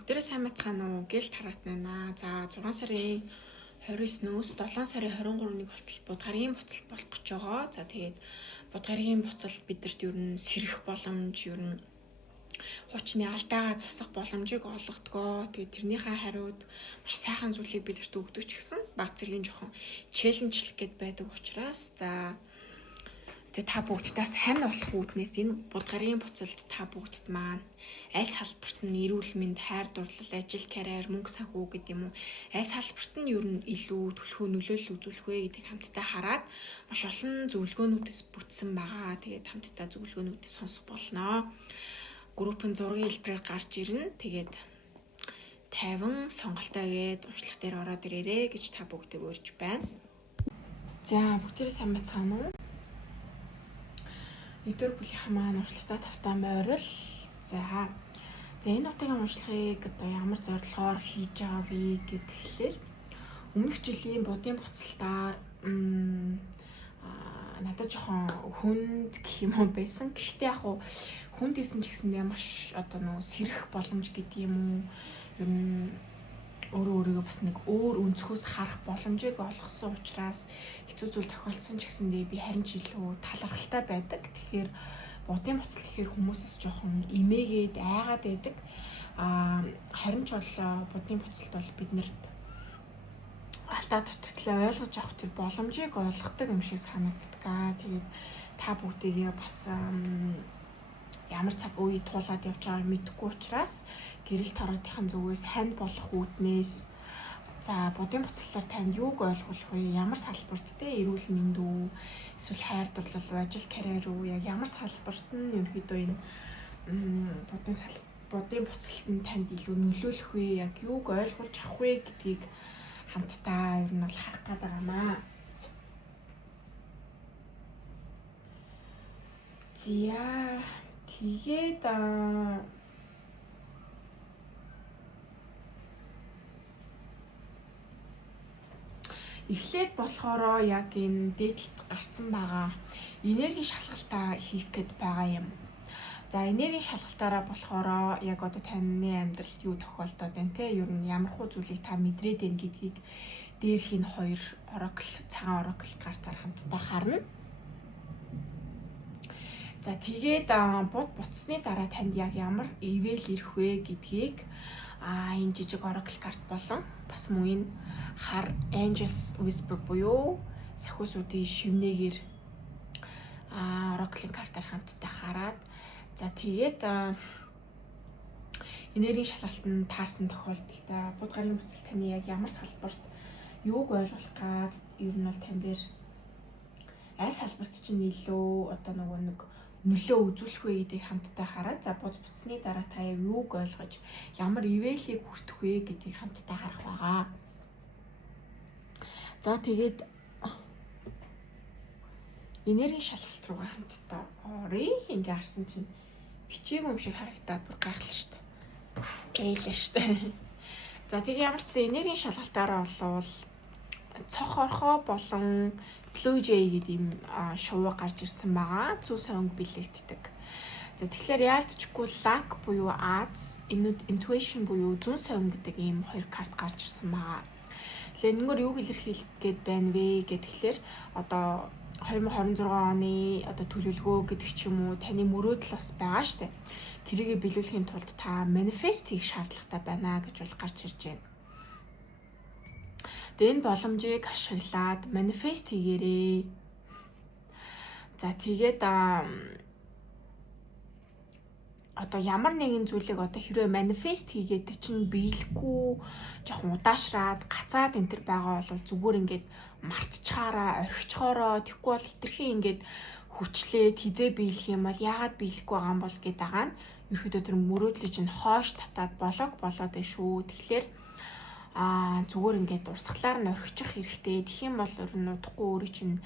бүгдээрээ сайн байцгаана уу? Гэлт хараат байна. За 6 сарын 29-өөс 7 сарын 23-ны болтол будгарийн буцалт болох гэж байгаа. За тэгээд будгарийн буцалт бидэрт ер нь сэрэх боломж, ер нь хуучны алдаагаа засах боломжийг олгодгоо. Тэгээд тэрнийхээ хариуд маш сайхан зүйлийг бидэрт өгдөг ч гэсэн баг зэргийн жоохон челленжлэх гээд байдаг учраас тэгээ та бүгдтээс хань болох үүднээс энэ будгарийн буцалт та бүгдт маань аль салбарт нь эрүүл мэнд, хайр дурлал, ажил, карьер, мөнгө санхүү гэдэг юм уу аль салбарт нь ер нь илүү төлхөө нөлөөлөл үзүүлэх вэ гэдгийг хамтдаа хараад маш олон зөвлөгөөнүүдээс бүтсэн байгаа. Тэгээд хамтдаа зөвлөгөөнүүдийг сонсох болно. Группын зургийн хэлбэрээр гарч ирнэ. Тэгээд 50 сонголтоо гээд уншлах дээр ороод ирээрэй гэж та бүгдийг урьж байна. За бүгдээрээ сайн байцгаана уу? Өдөр бүлийнхаа маань уншлагатаа тавтаа морил. За энэ удаагийн уншлагыг одоо ямар зорилгоор хийж байгаа вэ гэхлээр өмнөх жилийн будын буцалтаар надад жоохон хүнд гэх юм уу байсан. Гэхдээ яг хүнд исэн ч гэсэндээ маш одоо нөө сэрэх боломж гэдэг юм уу ер нь өөрийгөө бас нэг өөр өнцгөөс харах боломжийг олгосон учраас хэцүү зүйл тохиолдсон ч гэсэндээ би харин ч илүү талархалтай байдаг. Тэгэхээр будын буцалт гэхээр хүмүүсээс жоохон эмээгээд айгаад байдаг. Харин ч бол будын буцалт бол биднэрт алдаа дутагдлаа ойлгож авах тэр боломжийг олгодог юм шиг санагддаг. Тэгээд та бүгдийгээ бас ямар цаг үе туулаад явж байгааг мэдэхгүй учраас гэрэл тороотын зүгээс хань болох үүднээс за будын буцалтлаар танд юуг ойлгох вэ? Ямар салбарт те эрүүл мэнд үү? Эсвэл хайр дурлал уу, ажил, карьер үү? Яг ямар салбарт нь ерөөдөө энэ будын буцалт нь танд илүү нөлөөлөх вэ? Яг юуг ойлгуулж авах вэ гэдгийг хамтдаа ер нь бол харах гээд байгаамаа. За тэгээд эхлээд болохоро яг энэ дээдлэлт гарсан байгаа энерги шалгалтаа хийх гээд байгаа юм. За энерги шалгалтаараа болохоро яг одоо таны амьдралд юу тохиолдоод байна те ер нь ямар хуу зүйлийг та мэдрээд байна гэдгийг дээрх энэ хоёр оракл цагаан оракл картаар хамтдаа харна. За тэгээд бод буцсны дараа танд яг ямар ивэл ирэх вэ гэдгийг энэ жижиг оракл карт болон бас мөн энэ хар Angels Whisper буюу сахиусуудын шивнэгээр ораклийн картаар хамтдаа хараад за тэгээд энерги шалгалт нь таарсан тохиолдолд будгарын буцалт таны яг ямар салбарт юуг ойлгох гад ер нь бол тань дээр аль салбарт чинь илүү одоо нэг нөлөө үзүүлэх вэ гэдгийг хамтдаа хараад за бод буцсны дараа та юуг ойлгож ямар ивэлийг хүртэх вэ гэдгийг хамтдаа харах байгаа. За тэгээд энерги шалгалт руугаа хамтдаа оръё. Ингээ харсан чинь бичээг юм шиг харагдаад бүр гайхал штэ. Ээлээ штэ. За тэгээ ямар ч энерги шалгалтаараа болвол цох орхоо болон Blue Jay гэдэг юм шувуу гарч ирсэн байгаа. Зүү сонг бэлэгддэг. За тэгэхээр яалтчгүй luck буюу Аз, intuition буюу зүүн сонг гэдэг ийм хоёр карт гарч ирсэн байгаа. Тэгэхээр энэгээр юу илэрхийлэх гээд байна вэ гэхээр одоо 2026 оны одоо төлөвлөгөө гэдэг ч юм уу таны мөрөөдөл бас байгаа штэ. Тэрийгэ биелүүлэхийн тулд та манифест хийх шаардлагатай байна гэж бол гарч ирж байна. Тэгээ энэ боломжийг ашиглаад манифест хийгээрэй. За тэгээд одоо ямар нэгэн зүйлийг одоо хэрвээ манифест хийгээд тэр чинь биелэхгүй жоохон удаашраад гацаад энэ төр байгаа бол зүгээр ингээд мартчихаараа орхичхороо тэггүй бол хитрхи ингээд хүчлээд хизээ биелэх юм бол яагаад биелэхгүй байгаа юм бол гэдэг байгаа нь ерөөдөө тэр мөрөөдлийг чинь хоош татаад болоод байна шүү. Тэгэхээр зүгээр ингээд урсгалаар нь орхичих хэрэгтэй. Тэгэх юм бол өөр удахгүй өөрөө чинь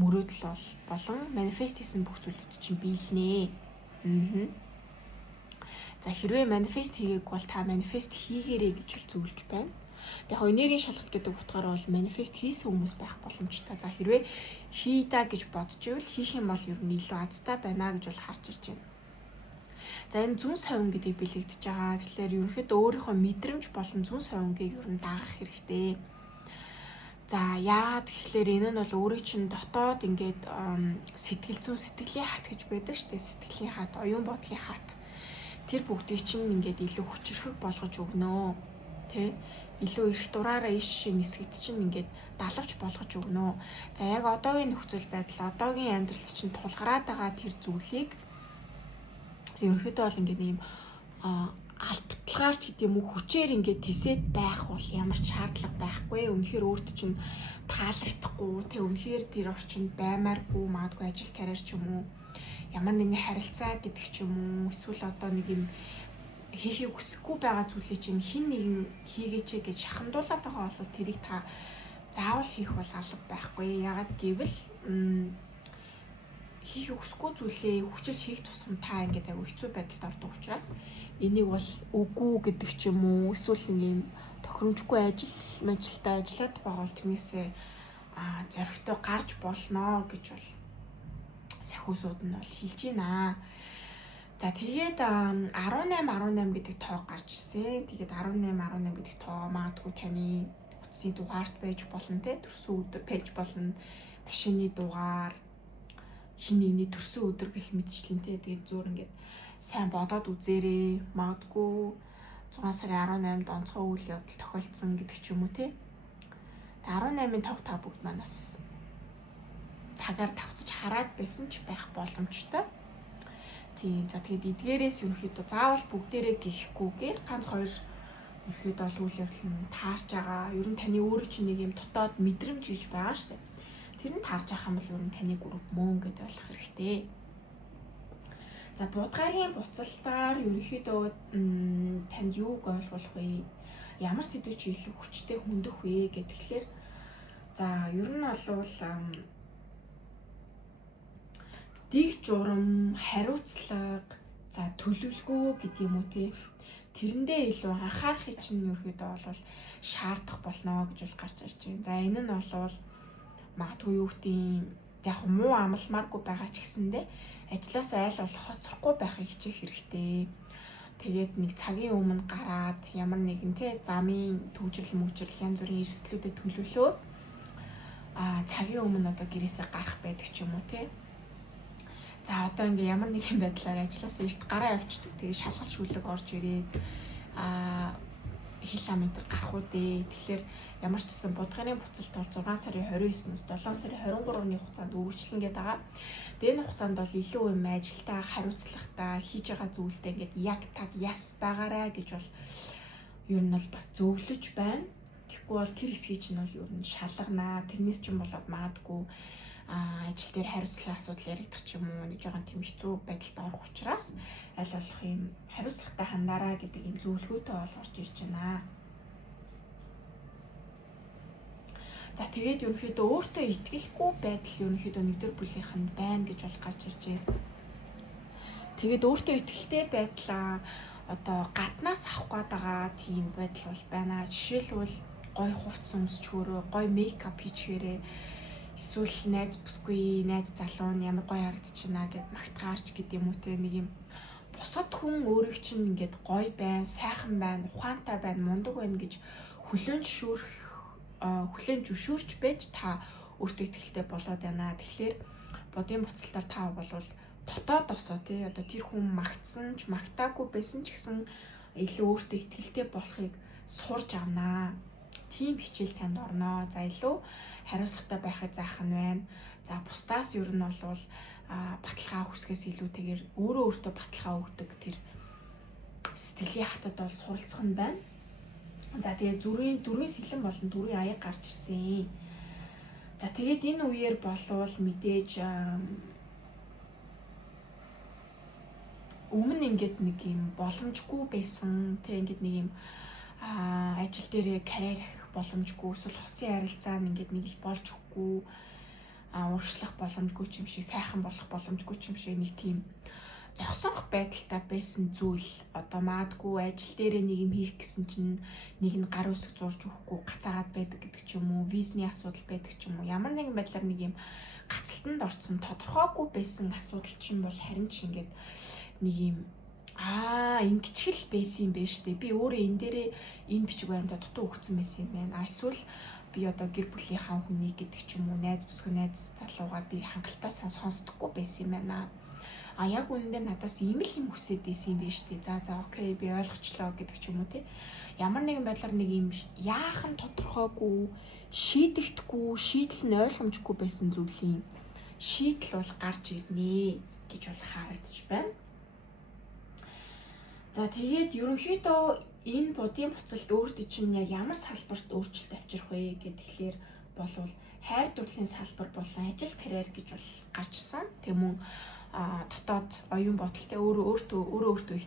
мөрөөдөл болон манифест хийсэн бүх зүйлүүд чинь биелнэ. За хэрвээ манифест хийгээгүй бол та манифест хийгээрэй гэж зөвлөж байна. Яг энерги шалгалт гэдэг утгаараа бол манифест хийсэн хүмүүс байх боломжтой. За хэрвээ хийдаа гэж бодож ивэл хийх юм бол ер нь илүү азтай байна гэж бол харж ирж байна. За энэ зүн совин гэдэг бэлэгдэж байгаа. Тэгэхээр ерөнхийдөө өөрийнхөө мэдрэмж болон зүн совингийг ер нь дагах хэрэгтэй. За яагаад тэгэхээр энэ нь бол өөрөө чинь дотоод ингээд сэтгэл зүйн сэтгэлийн хат гэж байдаг штэ. Сэтгэлийн хат, оюун бодлын хат. Тэр бүгдийг чинь ингээд илүү хүчрхэг болгож өгнө. Тэ? Илүү их дураараа иш нисгэд чинь ингээд далавч болгож өгнө. За яг одоогийн нөхцөл байдал, одоогийн амьдралд чинь тулгараад байгаа тэр зүйлийг ерөнхийдөө бол ингээд нэг юм албатлагаарч гэдэг юм уу хүчээр ингээд тисэд байх бол ямар ч шаардлага байхгүй. Үнэхээр өөрт чинь таалагдахгүй, тэ үнэхээр тэр орчинд баймааргүй, магадгүй ажил карьер ч юм уу, ямар нэгэн харилцаа гэдэг ч юм уу, эсвэл одоо нэг юм хийхийг хүсэхгүй байгаа зүйлийг чинь хин нэгэн хийгээч гэж шахамдуулаад байгаа бол тэрийг та заавал хийх бол алба байхгүй. Ягаад гэвэл хийх хүсэхгүй зүйлээ хүчилж хийх тусам та ингээд аягүй хэцүү байдалд ордог учраас энийг бол үгүй гэдэг ч юм уу, эсвэл нэг юм тохиромжгүй ажилтаа ажиллаад байгаа бол тэрнээсээ зоригтой гарч болно гэж бол сахиусууд нь бол хэлж байна. За тэгээд 18 гэдэг тоо гарч ирсэн. Тэгээд 18 гэдэг тоо магадгүй таны утасны дугаарт байж болно те, төрсөн өдөр пэйж болно, машины дугаар, хин нэгний төрсөн өдөр гэх мэтчлэн те. Тэгээд зөөр ингээд сайн бодоод үзээрэй. Магадгүй 6 сарын 18-нд онцгой үйл явдал тохиолдсон гэдэг ч юм уу те. 18-ын тав та бүгд манаас цагаар давцаж хараад байсан ч байх боломжтой. Тийм. За тэгээд эдгээрээс ерөнхийдөө заавал бүгдээрээ гихгүйгээр ганц хоёр ерөнхийдөө бол үйл явдал нь таарч байгаа. Ер нь таны өөрөө чинь нэг юм дотоод мэдрэмж гэж байгаа шүү дээ. Тэр нь таарч байгаа юм бол ер нь таны групп мөн гэдээ ойлгох хэрэгтэй. За будгаарын буцалтаар ерөнхийдөө танд юуг ойлгуулах вэ? Ямар сэдв чи илүү хүчтэй хөндөх вэ гэхлээр за ер нь бол дэг журам, хариуцлага, за төлөвлөгөө гэдэг юм уу те. Тэрэндээ илүү анхаарахыг чинь ерөөдөө бол шаардах болно гэж бол гарч ирж байна. За энэ нь бол магадгүй юу гэдэг яг муу амлмааргүй байгаа ч гэсэндээ ажлаас айл болох хоцрохгүй байхыг хичээх хэрэгтэй. Тэгээд нэг цагийн өмнө гараад ямар нэгэн те замын төвжирэл мөвжирэл янз бүрийн эрсдлүүдэд төлөвлөөд цагийн өмнө одоо гэрээсээ гарах байдаг ч юм уу те. За одоо ингээ ямар нэгэн байдлаар ажлаас эрт гараа явчихдаг. Тэгээ шалгалт шүлэг орж ирээд хил амтер гарах уу дээ. Тэгэхээр ямар ч гэсэн будгаарын буцалт бол 6 сарын 29-ноос 7 сарын 23-ны хугацаанд үргэлжлэн гээд байгаа. Тэгээ энэ хугацаанд бол илүү юм ажилтаа, хариуцлагатай хийж байгаа зүйлдээ ингээд яг таг яс байгаарай гэж бол ер нь бол бас зөвлөж байна. Тэгэхгүй бол тэр хэсгийг чинь бол ер нь шалганаа. Тэрнээс ч юм болоод магадгүй ажил дээр хариуцлагын асуудал яригдах ч юм уу нэг жоохон тийм хэцүү байдалд орох учраас аль болох юм хариуцлагатай хандаарай гэдэг юм зөвлөгөөтэй бол орж ирж байна. За тэгээд ерөнхийдөө өөртөө итгэлгүй байдал ерөнхийдөө нэгдүгээр бүлгийнхэнд байна гэж бол гарч ирж байна. Тэгээд өөртөө итгэлтэй байдлаа одоо гаднаас авах гээд байгаа тийм байдал бол байна. Жишээлбэл гой хувцас өмсчөөрөө, гой мейкап хийчихээрээ, эсвэл найз бүсгүй, найз залуу нь ямар гоё харагдчихна гэд магтгаарч гэдэг юм уу те. Нэг юм бусад хүн өөрийг чинь ингээд гоё байна, сайхан байна, ухаантай байна, мундаг байна гэж хүлээн зөвшөөрч байж та өөртөө итгэлтэй болоод байна. Тэгэхээр бодийн буцалтаар та бол дотоодосоо тий одоо тэр хүн магтсан ч магтаагүй байсан ч гэсэн илүү өөртөө итгэлтэй болохыг сурж авнаа. Тийм хичээл танд орноо. За илүү хариуцлагатай байхыг заах нь байна. За бусдаас ер нь бол баталгаа хүсгээс илүүтэйгээр өөрөө өөртөө баталгаа өгдөг тэр сэтгэлийн хатад бол суралцах нь байна. За тэгээ дөрвийн сэлэн болон дөрвийн аяг гарч ирсэн. За тэгээд энэ үеэр болвол мэдээж өмнө ингээд нэг юм боломжгүй байсан тэг ингээд нэг юм ажил дээрээ карьер хийх боломжгүй эсвэл хосын харилцаа ингээд нэг л болж өгөхгүй урагшлах боломжгүй ч юм шиг сайхан болох боломжгүй ч юм шиг нэг тийм зогсоох байдалтай байсан зүйл одоо маадгүй ажил дээрээ нэг юм хийх гэсэн чинь нэг нь гар үсэг зурж өгөхгүй гацаагаад байдаг гэдэг ч юм уу визний асуудал байдаг ч юм уу ямар нэгэн байдлаар нэг юм гацалтанд орсон тодорхойгүй байсан асуудал чинь бол харин ч ингээд нэг юм Ингэчгэл байсан юм байна штэ. Би өөрөө энэ дээрээ энэ бичиг баримтаа дутуу өгсөн байсан юм байна. Эсвэл би одоо гэр бүлийнхаа хүний гэдэг ч юм уу найз бүсгүй найз залуугаа би хангалттай сонсдоггүй байсан юм байна. Яг үнэндээ надаас ийм л юм хүсэж байсан юм байна штэ. За окей би ойлгочлоо гэдэг ч юм уу те. Ямар нэгэн байдлаар нэг юм яахан тодорхойгүй, шийдэгдэхгүй, шийдэл нь ойлгомжгүй байсан зүйлийн шийдэл бол гарч ирнэ гэж бол харагдаж байна. За тэгээд ерөнхийдөө энэ будын буцалд өөртөө чинь яг ямар салбарт өөрчлөлт авчрах вэ гэхлээр болвол хайр дурлалын салбар болон ажил карьер гэж бол гарч ирсэн. Тэг мөн дотоод оюун бодолтой өөртөө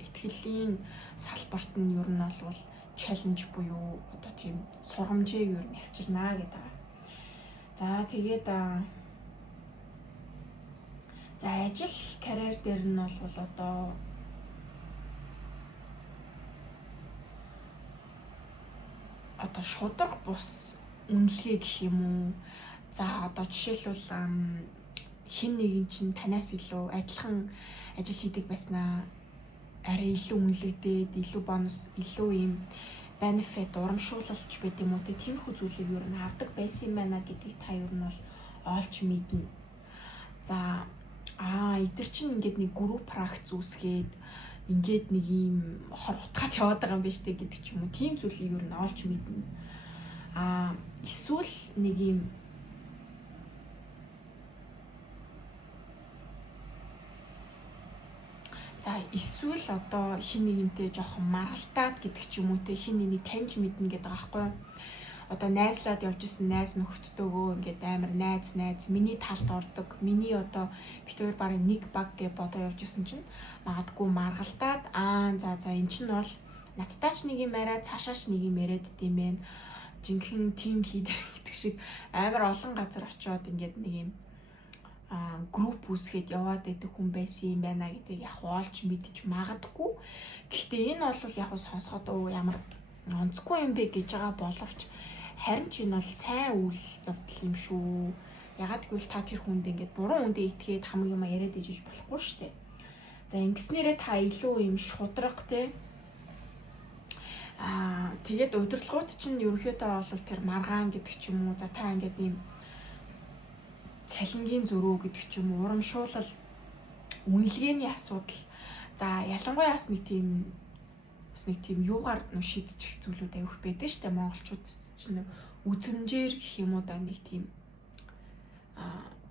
итгэлийн салбарт нь ер нь бол чаленж буюу одоо тийм сургамжийг ер нь авчирнаа гэдэг. За тэгээд ажил карьер дээр нь бол одоо шударга бус үнэлгээ гэх юм уу. За одоо жишээлбэл хин нэгэн чинь танаас илүү адилхан ажил хийдэг байснаа арай илүү үнэлэгдээд илүү бонус, илүү юм бенефит урамшуулалч байт юм уу те. Тиймэрхүү зүйлийг ер нь авдаг байсан юм байна гэдгийг та ер нь бол олж мэднэ. За эдгээр чинь ингээд нэг групп практик үүсгээд ингээд нэг юм хор утгаад яваад байгаа юм байна штэ гэдэг ч юм уу. Тийм зүйлийг ер нь олж мэднэ. Эсвэл нэг юм эсвэл одоо хин нэгнтэй жоохон маргалтаад гэдэг ч юм уу те. Хин нэгийг таньж мэднэ гэдэг байгаа байхгүй юу. Одоо найзлаад явж исэн найз нөхдөдөө ингээд амар найз миний талд ордог. Миний одоо битүүр барыг нэг баг гэж бодоо явж исэн чинь магадгүй маргалтаад за эн чинь бол надтай ч нэг юм яриа цаашаач нэг юм яриад дим бэ. Жинхэнэ тим лидер гэдэг шиг амар олон газар очиод ингээд нэг юм групп үүсгээд яваад байдаг хүн байсан юм байна гэдэг яг олж мэдчих магадгүй. Гэхдээ энэ бол яг сонсоход ямар онцгүй юм бэ гэж байгаа боловч харин ч энэ бол сайн үйл явдал юм шүү. Ягаад гэвэл та тэр хүнд ингээд буруу үндэ итгээд хамаг юм яриад ижиж болохгүй шүү дээ. За ингэснээрээ та илүү юм шудраг те. Тэгээд удирдлагууд чинь ерөнхийдөө бол тэр маргаан гэдэг ч юм уу. За та ингээд ийм цалингийн зөрүү гэдэг ч юм уу, урамшуулал, үнэлгээний асуудал. За ялангуяа бас нэг тийм юугаар шийдчих зүйлүүд авих байдаг шүү дээ. Монголчууд чинь үзмжээр гэх юм уу да нэг тийм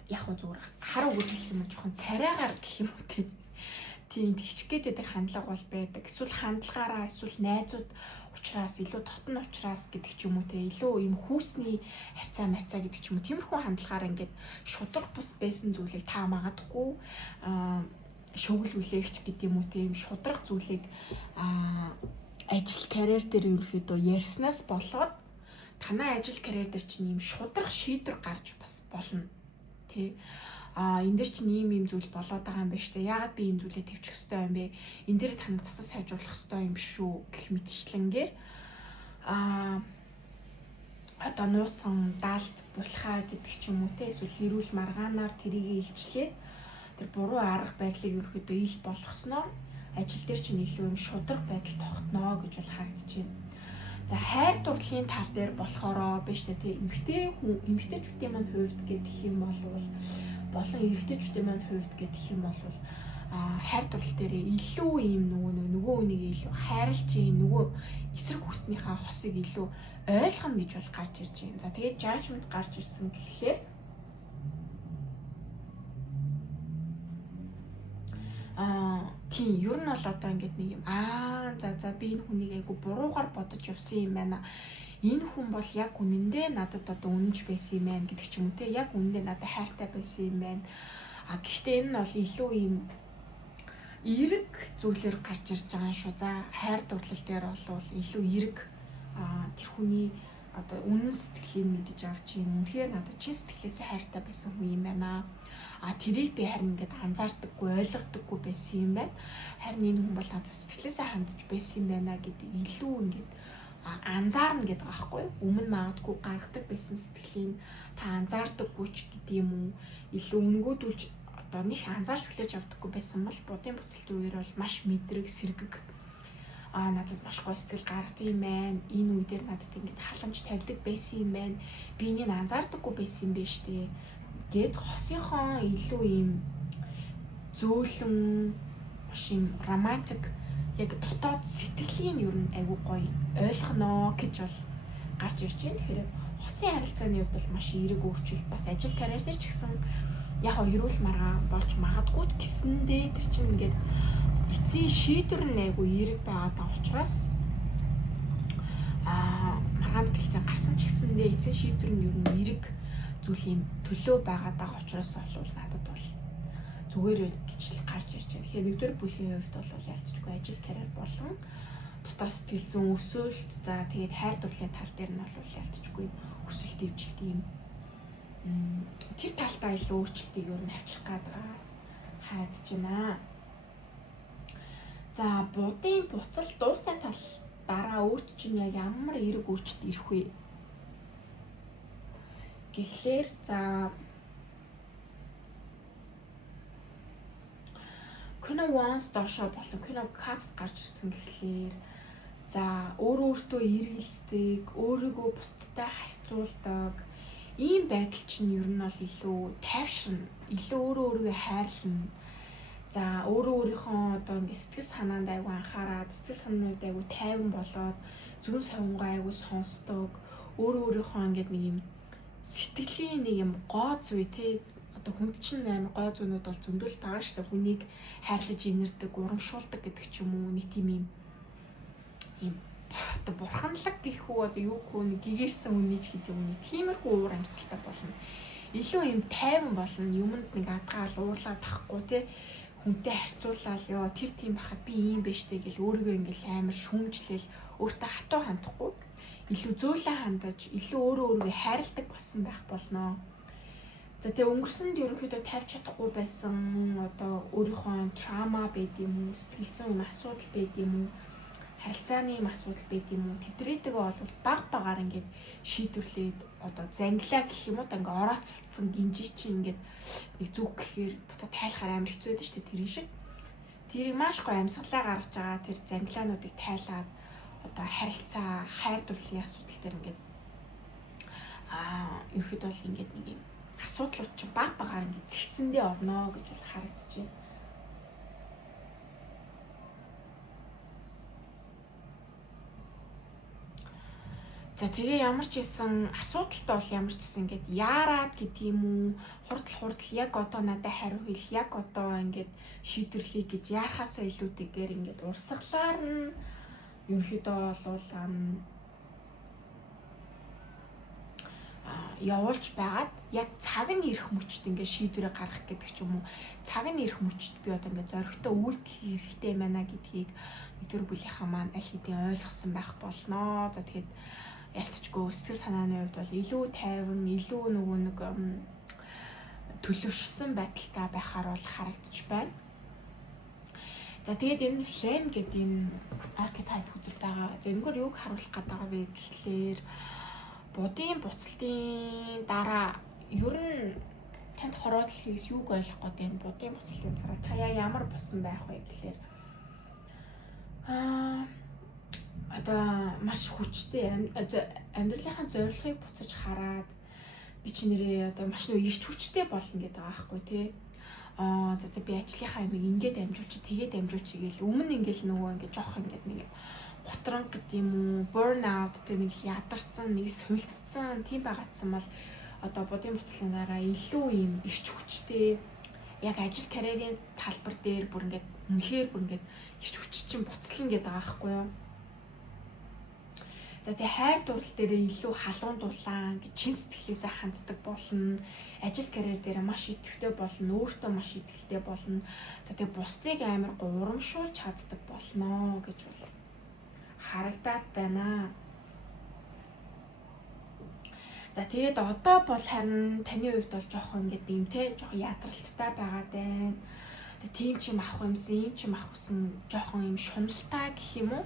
яг зүгээр хар үгээр гэх юм уу жоохон царайгаар гэх юм уу тийм тэгчих гээд хандлага бол байдаг. Эсвэл хандлагаараа эсвэл найзууд учраас илүү дотн учраас гэдэг ч юм уу те илүү юм хүүсний харьцаа гэдэг ч юм уу тиймэрхүү хандлагаар ингээд шудраг бус байсан зүйлийг та магадгүй шүгэл үлээгч гэдэг юм уу тийм шудраг зүйлийг ажил карьер дээр ерөөхдөө ярьснаас болоод танай ажил карьер дээр чинь юм шудраг шийдвэр гарч бас болно тий. Энэ дээр чинь ийм зүйл болоод байгаа юм байна шүү дээ. Яагаад би энэ зүйлээ төвчих хэвээр юм бэ? Энэ дээр таныг тасаа сайжруулах хэвээр юм шүү гэх мэтчлэнгээр одоо нуусан даалт булхаа гэдэг ч юм уу те эсвэл хэрүүл маргаанаар тэрийг илчлээд тэр буруу арга барилыг ерөөхдөө ил болгосноор ажил дээр чинь илүү юм шудраг байдал тогтноо гэж бол харагдаж байна. За хайр дурлалын тал дээр болохоороо биш үү те эмэгтэйчүүдийн маань хувьд гэдэг юм бол болон эрэгтэйчүүдийн маань хувьд гэдэг юм бол хайр дурлал дээр илүү юм нөгөө хүнийг илүү хайрлж нөгөө эсрэг хүснийхээ хосыг илүү ойлгоно гэж бол гарч ирж байна. За тэгээд judgment гарч ирсэн гэхлээр тийм ер нь бол одоо ингээд нэг юм за би энэ хүнийг айгу буруугаар бодож явсан юм байна. Энэ хүн бол яг үнэндээ надад одоо үнэнч байсан юм байна гэдэг ч юм уу те яг үнэндээ надад хайртай байсан юм байна. Гэхдээ энэ нь бол илүү юм эрэг зүйлээр гарч ирж байгаа шүү. За хайр дурлал дээр бол илүү эрэг тэр хүний одоо үнэн сэтгэлийг мэдэж авч ийн. Үнэхээр надад чи сэтгэлээсээ хайртай байсан хүн юм байна. Тэрийг би харин ингээд анзаардаггүй, ойлгодоггүй байсан юм байна. Харин энэ хүн бол надад сэтгэлээсээ хандж байсан юм байна гэдэг илүү ингээд анзаарна гэдэг аахгүй юу? Өмнө магадгүй гаргадаг байсан сэтгэлийн та анзаардаггүй ч гэдэг юм уу? Илүү өнгөөдүүлж одоо нэг анзаарч хүлээж авдаггүй байсан бол будын буцалтын үеэр бол маш мэдрэг сэргэг надад маш гоё сэтгэл гаргад юм байна. Энэ үе дээр надад ингэж халамж тавьдаг байсан юм байна. Би энийг анзаардаггүй байсан юм байна штэ. Гэт хосынхон илүү юм зөөлөн маш юм романтик яг дотоод сэтгэлийн ер нь айгүй гоё ойлгоно гэж бол гарч ирж байна. Тэгэхээр хосын харилцааны хувьд бол маш эерэг өөрчлөлт бас ажил карьер дээр ч гэсэн яг эрүүл маргаан болж магадгүй ч гэсэндээ тэр чинь ингээд эцсийн шийдвэр нь айгүй эерэг байгаад учраас маргаан хэлцээ гарсан ч гэсэндээ эцсийн шийдвэр нь ер нь эерэг зүйлийн төлөө байгаад учраас бол надад бол зүгээр гэж л гарч ирж байна. Тэгэхээр нэгдүгээр бүлгийн хувьд бол ялцчгүй ажил карьер болон дотоод сэтгэл зүйн өсөлт за тэгээд хайр дурлалын тал дээр нь бол ялцчгүй өсөлт дэвжилт юм тэр талдаа илүү өөрчлөлтийг ер нь авчрах гэдэг харагдаж байна. За будын буцал дуусны тал дараа өөрт чинь яг ямар эерэг өөрчлөлт ирэх вэ? Гэхлээр за Кино Once доошоо болон кино Caps гарч ирсэн гэхлээр за өөртөө эргэлздэг, өөрийгөө бусдтай харьцуулдаг ийм байдал чинь ер нь бол илүү тайвширна, илүү өөрийгөө хайрлна. За өөрийнхөө одоо ингэ сэтгэл санаанд айгу анхаарад, сэтгэл санааны үед айгу тайван болоод зүгэн сонгоо айгу сонсдог, өөрийнхөө ингэ нэг юм сэтгэлийн нэг юм гоо зүй тий одоо хүнд чинь амар гой зүүнүүд бол зөндөл байгаа шүү дээ. Хүнийг хайрлаж инэрдэг, урамшуулдаг гэдэг ч юм уу нэг тийм юм одоо бурханлаг гэх үү одоо юу гэх үү гэгэрсэн үнийч гэдэг юм нэг тиймэрхүү уур амьсгалтай болно. Илүү юм тайван болно. Юмд нэг адгаал уурлаад тахгүй тий хүнтэй харьцуулаад ёо тэр тийм бахад би ийм байж тээ гэл өөрийгөө ингээл амар шүүмжлэл өөртөө хатуу хандахгүй илүү зөөлөн хандаж илүү өөрийгөө хайрладаг болсон байх болноо. За тэгээ өнгөрсөнд ерөнхийдөө тавьж чадахгүй байсан одоо өөрийнхөө трама байд юм уу, сэтгэл зүйн юм асуудал байд юм уу, харилцааны юм асуудал байд юм уу, тэдрээтэйгээ бол баг багаар ингээд шийдвэрлээд одоо зангилаа гэх юм уу та ингээд орооцолцсон гинжи чинь ингээд нэг зүг гэхээр буцаад тайлахаар амар хэцүү байдаг шүү дээ тэр шиг. Тэрийг маш гоё амьсгалаа гаргаж байгаа тэр зангилаануудыг тайлаад одоо харилцаа, хайр дурлалын асуудал дээр ингээд ерөнхийдөө бол ингээд нэг юм асуудлууд ч баг багаар ингээд зэгцэндээ орно гэж бол харагдаж байна. За тэгээ ямар ч хэлсэн асуудалтай бол ямар ч гэсэн ингээд яарад гэдэг юм уу хурдл яг одоо надад хариу хэл яг одоо ингээд шийдвэрлэе гэж яарахаасаа илүүтэйгээр ингээд урсгалаар нь ерөнхийдөө бол явуулж байгаад яг цаг нь ирэх мөчд ингээд шийдвэрээ гаргах гэдэг ч юм уу цаг нь ирэх мөчд би одоо ингээд зоригтой үйлдэл хэрэгтэй байна гэдгийг өдөр бүлийнхаа маань аль хэдийн ойлгосон байх болноо. За тэгэхэд ялцчгүй сэтгэл санааны хувьд бол илүү тайван, илүү нөгөө нэг төлөвшсөн байдалтай байхаар бол харагдаж байна. За тэгээд энэ флейм гэдэг энэ архетип үзэл байгаа. За энэгээр юуг харуулах гээд байгаа вэ гэхлээр будын буцалтын дараа ер нь танд хороод хийгээс юуг ойлгох гээд энэ будын буцалтын дараа та ямар болсон байх вэ гэхлээр одоо маш хүчтэй амьдралынхаа зорилгыг буцаж хараад би чи нэрээ одоо маш нөө ирч хүчтэй болно гэдэг байгаа байхгүй тий. За би ажлынхаа ямиг ингээд амжуулчих, тэгээд амжуулчих гээл өмнө ингээл нөгөө ингээд жоох ингээд нэг гутран гэдэг юм уу, burnout гэдэг нэг ядарсан, нэг сулдсан тийм байгаадсан бол одоо будын буцлын дараа илүү юм ирч хүчтэй яг ажил карьерийн талбар дээр бүр ингээд үнэхээр бүр ингээд ирч хүч чинь буцлан гэдэг байгаа байхгүй юу. За тэгээ хайр дурлал дээр илүү халуун дулаан гэж чин сэтгэлээсээ ханддаг болно. Ажил карьер дээр маш идэвхтэй болно, өөртөө маш идэвхтэй болно. За тэгээ бусдыг амар гурамшуулж чаддаг болно гэж бол харагдаад байна. За тэгээд одоо бол харин таны хувьд бол жоохон ингээд юм те жоохон ядралттай байгаад байна. За тийм ч юм авах юмсан, ийм ч юм авахсан жоохон юм шуналтай гэх юм уу?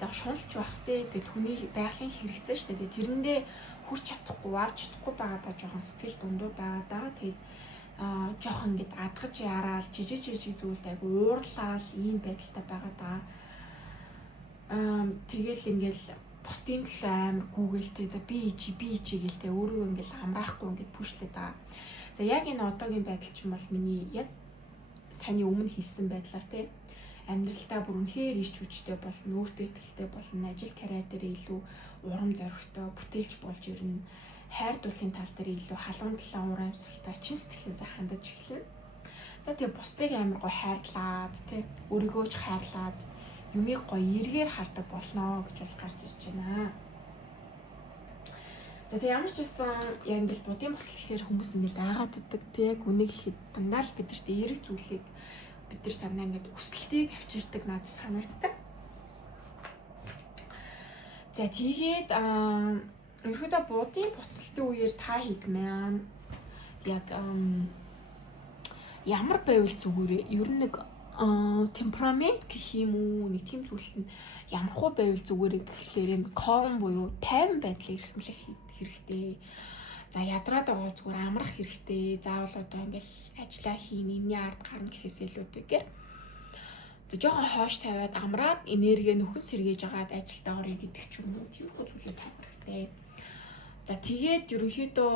За шуналж бахтай тэгээд хүний байгалийн хэрэгцээ шүү дээ. Тэрэндээ хүрч чадахгүй, авч чадахгүй байгаадаа жоохон сэтгэл дундуур байгаадаа. Тэгээд жоохон ингээд адгаж яраал жижиг зүйлд айгу уурлал ийм байдалтай байгаа даа. Тэгэл ингээл бусдын төлөө амар гүүгэлтэй за би гэлтэй өөрөө ингээл амраахгүй ингээд пүшлээд байгаа. За яг энэ одоогийн байдал чинь бол миний яг саний өмнө хэлсэн байдлаар тий амьдралдаа бүр үнэхээр ич хүчтэй болно, өөртөө итгэлтэй болно, ажил карьер дээр илүү урам зоригтой, бүтээлч болж ирнэ. Хайр дурлалын тал дээр илүү халуун талаа уур амьсгалтай чин сэтгэлээсээ хандаж эхэлнэ. За тэгээ бусдыг амар гоё хайрлаад тий өөрийгөө ч хайрлаад юмыг гоё эргээр хардаг болно гэж бол гарч ирж байна. За тэгээ ямар ч байсан яг ингээл будын босол гэхээр хүмүүс ингээл айгаад иддэг тий яг үнийг хэлэхэд дандаа л бидэрт эерэг зүйлийг бид нар танаа ингээд өсөлтийг авчирдаг надад санагддаг. За тэгээд ерөөдөө будын буцалтын үеэр та хийгмэн яг ямар байвал зүгээрээ ер нь нэг темперамент гэх юм уу нэг тийм зүйлс нь ямар хөө байвал зүгээрээ гэхлээр энэ calm буюу тайван байдлыг эрхэмлэх хэрэгтэй. За ядраад байгаа зүгээр амрах хэрэгтэй. Заавал одоо ингээл ажиллаа хийн, энэний ард гарна гэхээс илүүтэйгээр жоохон хоош тавиад амраад энерги нөхөн сэргээж агаад ажилдаа орё гэдэг ч юм уу тийм зүйлүүд тавих хэрэгтэй. За тэгээд ерөнхийдөө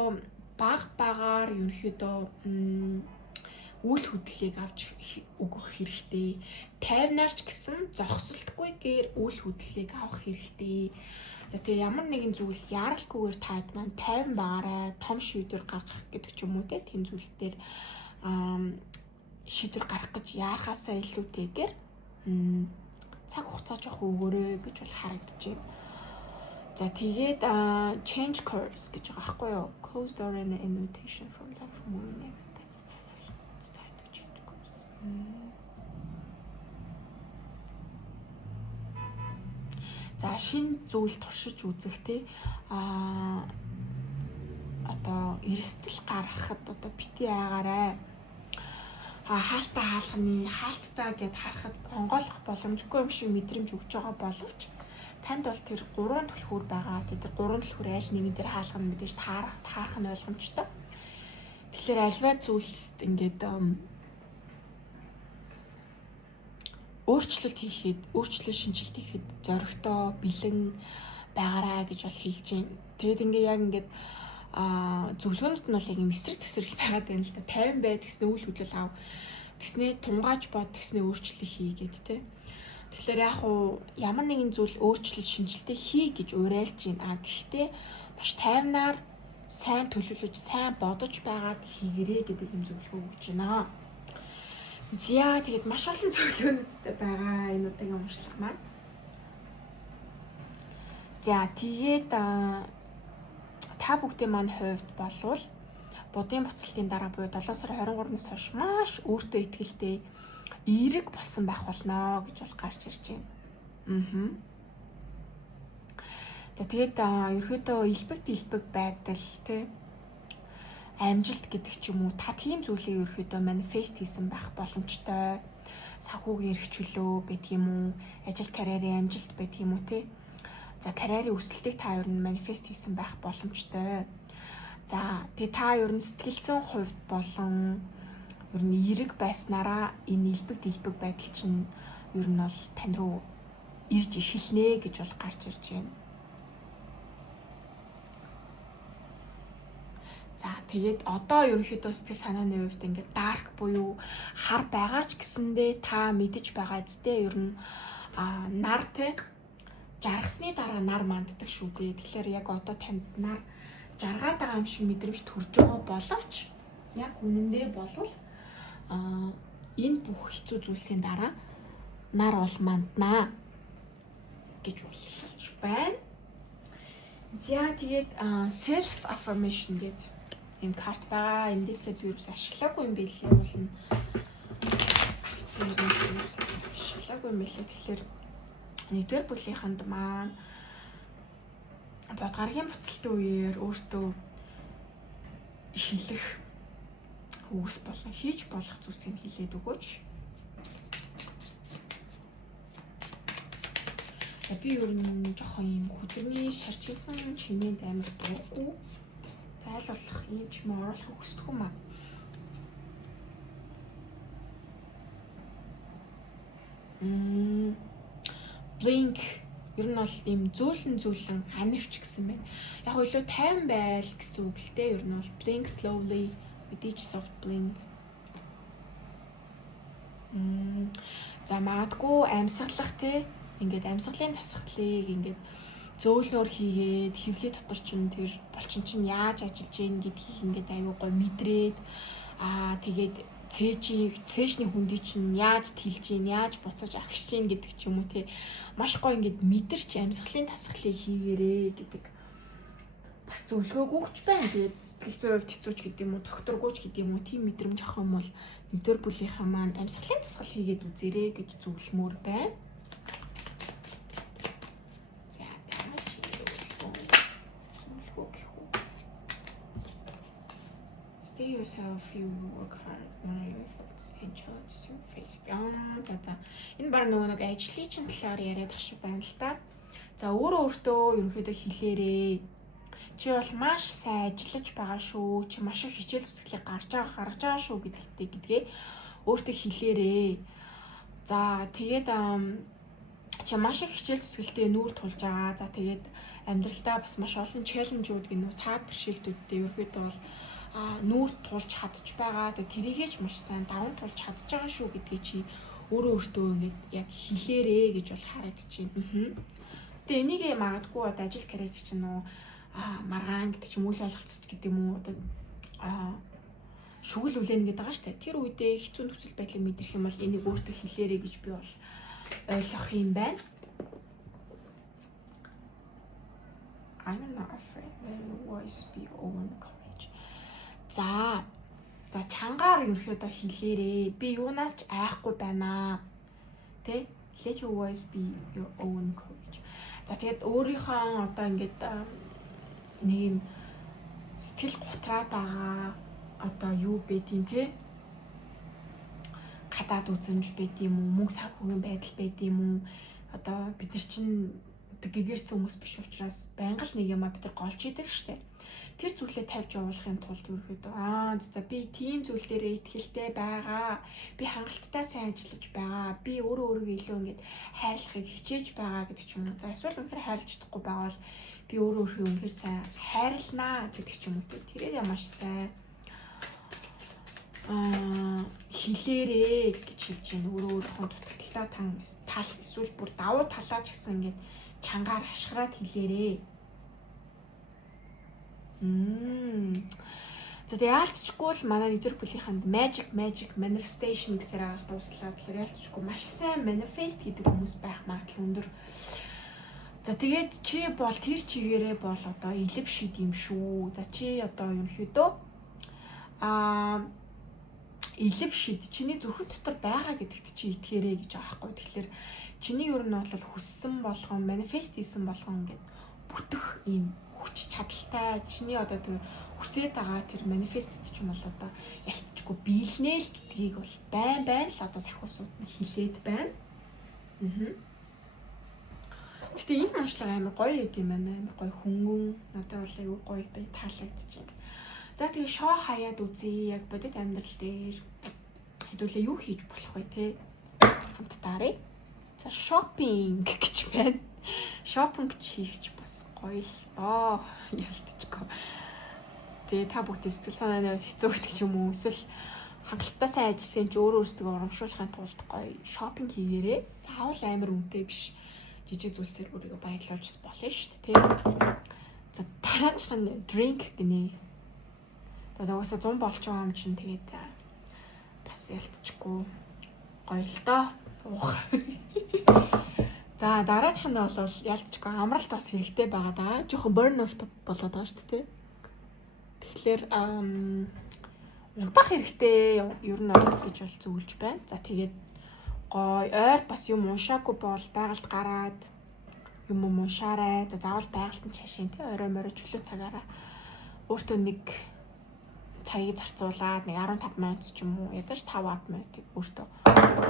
багаар ерөнхийдөө үйл хөдлөлийг авч өгөх хэрэгтэй. Тайвнаарч гэсэн зогсолтгүйгээр үйл хөдлөлийг авах хэрэгтэй. За тэгээ ямар нэгэн зүйл яралгүйгээр таад маань тайван байгаарай, том шийдвэр гаргах гэдэг ч юм уу тийм зүйл дээр шийдвэр гаргах гэж яарахаасаа илүүтэйгээр цаг хугацаа жоох өгөөрэй гэж бол харагдаж байна. За тэгээд change course гэж байгаа байхгүй юу? Closed door and invitation from life morning. It's time to change course. За шинэ зүйл туршиж үзэх тий одоо эрсдэл гаргахад одоо бити айгаарай. Хаалттай хаалганы хаалттай гэд харахад онгойлгох боломжгүй юм шиг мэдрэмж өгч байгаа боловч танд бол тэр 3 түлхүүр байгаа. Тэр 3 түлхүүр аль нэгэн дээр хаалгана мэдээж таарах нь ойлгомжтой. Тэгэхээр альва зүйлсд ингээд өөрчлөлт хийхэд, шинжилт хийхэд зоригтой бэлэн байгаарай гэж бол хэлж байна. Тэгэд ингээ яг ингээд зөвлөгөөнүүд нь бол яг юм эсрэг тесрэг байгаад байна л да. 50 бай гэснээр үйл хөдлөл ав. Тэгснээ тунгааж бод тэгснээ өөрчлөлт хий гэд тэ. Тэгэхээр яг уу ямар нэгэн зүйл өөрчлөлт шинжилтээ хий гэж уриалж байна. Гэхдээ маш тайвнаар сайн төлөвлөж, сайн бодож байгаад хийгэрээ гэдэг юм зөвлөгөө өгч байна. За тэгээд маш олон зөвлөгөөнүүдтэй байгаа энэ удаагийн уншлага маань. За тэгээд та бүгдийн маань хувьд болвол будын буцалтын дараа буюу 7 сарын 23-наас хойш маш өөртөө итгэлтэй эерэг болсон байх болно гэж бол гарч ирж байна. За тэгээд ерөөдөө илбэг байдал тий амжилт гэдэг ч юм уу та тийм зүйлийг ерөөдөө манифест хийсэн байх боломжтой. Санхүүгийн эрх чөлөө байдаг юм уу? Ажил карьерийн амжилт байдаг юм уу тий? За карьерийн өсөлтийг та ер нь манифест хийсэн байх боломжтой. За тэгээ та ер нь сэтгэл зүйн хувьд болон ер нь эерэг байснараа энэ илбэг байдал чинь ер нь бол тань руу ирж эхэлнэ гэж бол гарч ирж байна. За тэгээд одоо ерөнхийдөө сэтгэл санааны хувьд ингээд дарк буюу хар байгаа ч гэсэндээ та мэдэж байгаа зүтэй ер нь нар те жаргасны дараа нар манддаг шүү дээ. Тэгэхээр яг одоо танд нар жаргаад байгаа юм шиг мэдрэмж төрж байгаа боловч яг үнэндээ болвол энэ бүх хэцүү зүйлсийн дараа нар бол манднаа гэж бол хэлж байна. За тэгээд self affirmation гэдэг юм карт байгаа. Эндээсээ би юус ашиглаагүй юм билээ болно. Авцаарнаас юус ашиглаагүй юм билээ. Тэгэхээр нэгдүгээр бүлийнхэнд маань бодгаргийн буцалтын үеэр өөртөө хэлэх үгс болон хийж болох зүйлсийг хэлээд өгөөч. Би ер нь жоохон юм хөдөлгөөний шарчилсан чимээнд амар дурггүй. Айл болох юм ч юм оруулах хүсдэг юм аа. Blink ер нь бол ийм зөөлөн анивч гэсэн байна. Яг илүү тайван байл гэсэн үг л дээ. Ер нь бол blink slowly with each soft blink. За магадгүй амьсгалах те ингээд амьсгалын тасгалыг ингээд зөөлөөр хийгээд хөвлөө дотор чинь тэр булчин чинь яаж ажиллаж ийн гэдгийг ингээд аюу гой мэдрээд тэгээд цээжний хүндий чинь яаж тэлж ийн яаж буцаж агшиж ийн гэдэг ч юм уу те маш гой ингээд мэдэрч амьсгалын тасгалыг хийгээрээ гэдэг бас зөвлөгөөгүйч байна. Тэгээд сэтгэл зүйн хувьд хэцүүч гэдэг юм уу докторгүйч гэдэг юм уу тийм мэдрэмж авах юм бол өдөр бүлийнхаа маань амьсгалын тасгал хийгээд үзээрэй гэж зөвлөмөр байна. Stay yourself, you work hard, know your efforts, enjoy your face. За. Энэ баг нэг ажлын чинь талаар яриад ах шиг байна л да. За өөртөө ерөнхийдөө хэлээрээ. Чи бол маш сайн ажиллаж байгаа шүү. Чи маш их хичээл зүтгэлийг гаргаж байгаа шүү гэдгээ өөртөө хэлээрээ. За тэгээд чи маш их хичээл зүтгэлтэй нүүр тулж байгаа. За тэгээд амьдралдаа бас маш олон челленжүүд гэнүү цаад бэрхшээлтүүдтэй ерөөхдөө бол нүүр тулж чадж байгаа. Тэгээд тэрийгэж маш сайн даван тулж чадж байгаа шүү гэдгийг чи өөртөө ингээд яг хэлээрээ гэж бол харагдчихээн. Тэгээд энийг магадгүй одоо ажил карьер чинь нөө маргаан гэдэг ч юм уу ойлголцдог гэдэг юм уу одоо шүгэл үлээн гэдэг байгаа шүү дээ. Тэр үедээ хэцүү нөхцөл байдлыг мэдрэх юм бол энийг өөртөө хэлээрэй гэж би бол ойлгох юм байна. I'm not afraid. Let your voice be own courage. За чангаар ерөөхдөө хэлээрээ. Би юунаас ч айхгүй байна. Тэ? Let your voice be your own courage. За тэгээд өөрийнхөө одоо ингээд нэг юм сэтгэл готраад байгаа одоо юу байдیں۔ Тэ? Гадаад үзэмж байд юм уу? Мөнгө санхүүгийн байдал байд юм уу? Одоо бид нар чинь гэгэрсэн хүмүүс биш учраас байнга л нэг юм бид нар голж идэг штэ. Тэр зүйлээ тавьж явуулахын тулд ерөөхдөө за би тийм зүйл дээрээ итгэлтэй байгаа. Би хангалттай сайн ажиллаж байгаа. Би өөрийгөө илүү ингэж хайрлахыг хичээж байгаа гэдэг ч юм уу. За эсвэл үнэхээр хайрлаж чадахгүй байвал би өөрийгөө үнэхээр сайн хайрлнаа гэдэг ч юм уу. Тэрээ маш сайн хэлээрээ гэж хэлж байна. Өөрийнхөө дутагдaltaа тал эсвэл бүр давуу талаач гэсэн ингэж чангаар хашгираад хэлээрээ. За тэгээ яалтчгүй л манай өдөр бүлийнхэнд magic manifestation гэсээр агаал дууслаа. Тэгэхээр яалтчгүй маш сайн manifest хийдэг хүмүүс байх магадлал өндөр. За тэгээд чи бол тэр чигээрээ бол одоо илэв шид юм шүү. За чи одоо ерөнхийдөө илэв шид чиний зүрхэн дотор байгаа гэдэгт чи итгээрэй гэж аахгүй. Тэгэхээр чиний ер нь бол хүссэн болгон манифест хийсэн болгон ингээд бүтэх юм хүч чадалтай чиний одоо тэр хүсээд байгаа тэр манифест ч юм бол одоо ялтчгүй биелнэ л гэдгийг бол байн л одоо сахиусууд нь хилээд байна. Гэтэ энэ уншлага амар гоё юм байна. Амар гоё хөнгөн надад бол аюу гоё бай таалагдчихэв. За тэгээ шоу хаяад үзье. Яг бодит амьдрал дээр хэдүүлээ юу хийж болох вэ те? Хамтдаарай. За шопинг гэж байна. Шопинг хийх бас гоё л ялтчихгүй. Тэгээ та бүгд сэтгэл санааны хэцүү гэдэг ч юм уу эсвэл хангалттай сайн ажилласан ч өөртөө урамшуулахын тулд гоё шопинг хийгээрэй. Заавал амар үнэтэй биш. Жижиг зүйлсээр өөрийгөө баярлуулж болно шүү дээ, тийм. За дараачих нь drink гинэ. Одоо угаасаа 100 болж байгаа юм чинь тэгээд бас ялтчихгүй гоё л доо. За дараачих нь бол ялтчихгүй амралт бас хэрэгтэй байгаа даа. Жохон burn off болоод байгаа шүү дээ. Тэгэхээр унтах хэрэгтэй ер нь гэж бол зөвлөж байна. За тэгээд гоё ойр бас юм уншаагүй бол байгальд гараад юм уншаарай. За заавал байгальд нь чашин тий орой морой чөлөө цагаараа өөртөө нэг цагийг зарцуулаад нэг 15 минут ч юм уу ядаж 5-10 минутыг өөртөө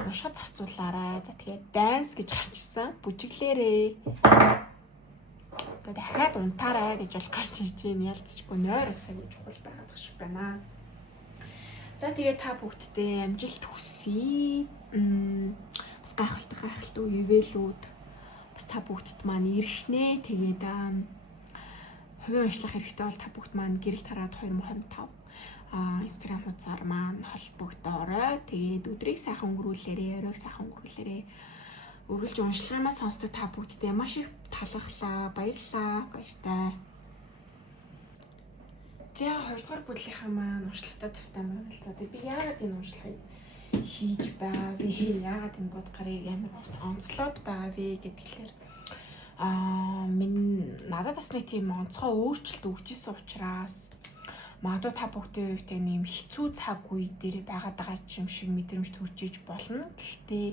уншаад зарцуулаарай. За тэгээд данс гэж гарч ирсэн. Бүжиглээрээ. Тэгээд дахиад унтаарай гэж бол гарч ирж байна. Ялцчихгүй нойр асаа гэж чухал байгаад шиг байна. За тэгээд та бүгдтэй амжилт хүсье. Бас гайхалтай ивэлүүд бас та бүгдд маань ирэхнэ. Тэгээд хувийн уншлах хэрэгтэй бол та бүгд маань гэрэл тараад 2025 Instagram хуудасаар маань холбогдоорой. Тэгээд өдрийг сайхан өнгөрүүлээрэй, оройг сайхан өнгөрүүлээрэй. Үргэлж уншлах юмаа сонсдог та бүгдтэй маш их талархлаа, баярлалаа, баяртай. За 2 дугаар бүлгийнхаа маань уншлагатай тавтан байна л. За тэгээд би яагаад энэ уншлагыг хийж байгаа вэ? Яагаад энэ бодгарыг амар онцлоод байгаа вэ гэдгээр надад бас нэг тийм онцгой өөрчлөлт өгчээсэн учраас магадгүй та бүгдийн хувьд ийм хэцүү цаг үе дээр байгаад байгаа юм шиг мэдрэмж төрж иж болно. Гэхдээ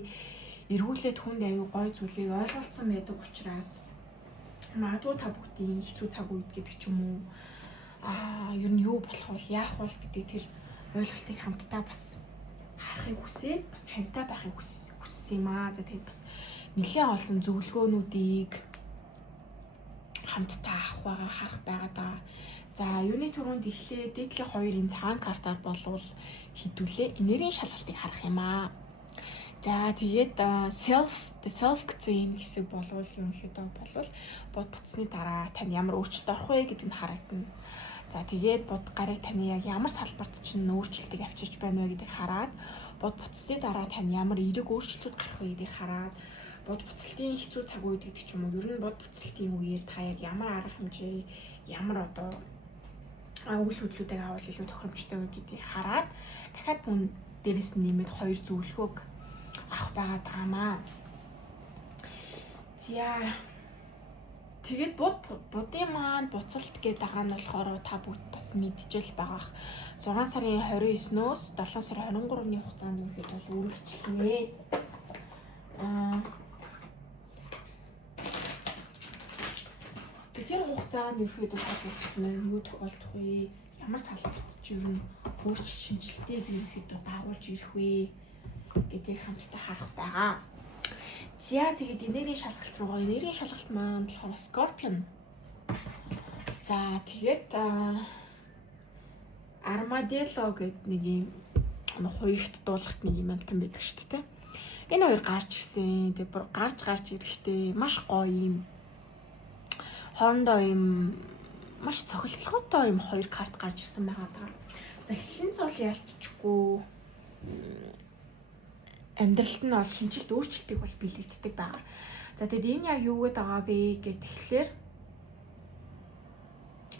эргүүлээд хүнд аюу гой зүйлийг ойлголцсон байдаг учраас магадгүй та бүгдийн хэцүү цаг үед гэдэг ч юм уу ер нь юу болох вэ, яах вэ гэдэг тэр ойлголтыг хамтдаа бас харахыг хүсээд бас тантай байхыг хүссэн юм аа. За тэгээд бас нэлээд олон зөвлөгөөнүүдийг хамтдаа харах байгаад. За юуны түрүүнд эхлээд дээдлийн хоёрын цагаан картаар болвол хідүүлээ энергийн шалгалтыг харах юм аа. За тэгээд self гэсэн хэсэг болвол ерөнхийдөө болвол бод буцсны дараа тань ямар өөрчлөлт орох вэ гэдгийг харагдана. За тэгээд бод гарыг таны яг ямар салбарт чинь өөрчлөлтийг авчирч байна вэ гэдгийг хараад бод буцсны дараа тань ямар эерэг өөрчлөлтүүд гарах вэ гэдгийг хараад бод буцалтын хэцүү цаг үед гэдэг ч юм уу ер нь бод буцалтын үеэр та яг ямар арга хэмжээ ямар одоо үйл хөдлөлүүдийг авал илүү тохиромжтой вэ гэдгийг хараад дахиад мөн дээрэс нь нэмээд 2 зөвлөгөөг авах байгаад байгаамаа. За тэгээд будын маань буцалт гэдэг байгаа нь болохоор та бүгд бас мэдчихэл байгаах. 6 сарын 29-өөс 7 сарын 23-ны хугацаанд ихэд бол үргэлжлэнэ. Тэр хугацаанд ихэд бол юу тохиолдох вэ? Ямар салбарт ч ер нь өөрчлөлт шинжилтийг ихэд дагуулж ирэх вэ гэдгийг хамтдаа харах байгаа. За тэгээд энергийн шалгалт руугаа энергийн шалгалт маань болохоор Scorpion. За тэгээд Armadillo гэдэг нэг юм хоёрт дуулахт нэг юм амтан байдаг шүү дээ. Энэ хоёр гарч ирсэн. Тэгээд бүр гарч ирэхдээ маш гоё юм. Хоорондоо юм маш цохилтгоотой юм 2 карт гарч ирсэн байгаа даа. За эхлэн цол ялцчихгүй амьдралд нь бол шинжилт өөрчлөлтийг бол бэлэгддэг байгаа. За тэгээд энэ яг юу гэдэг байгаа вэ гэхээр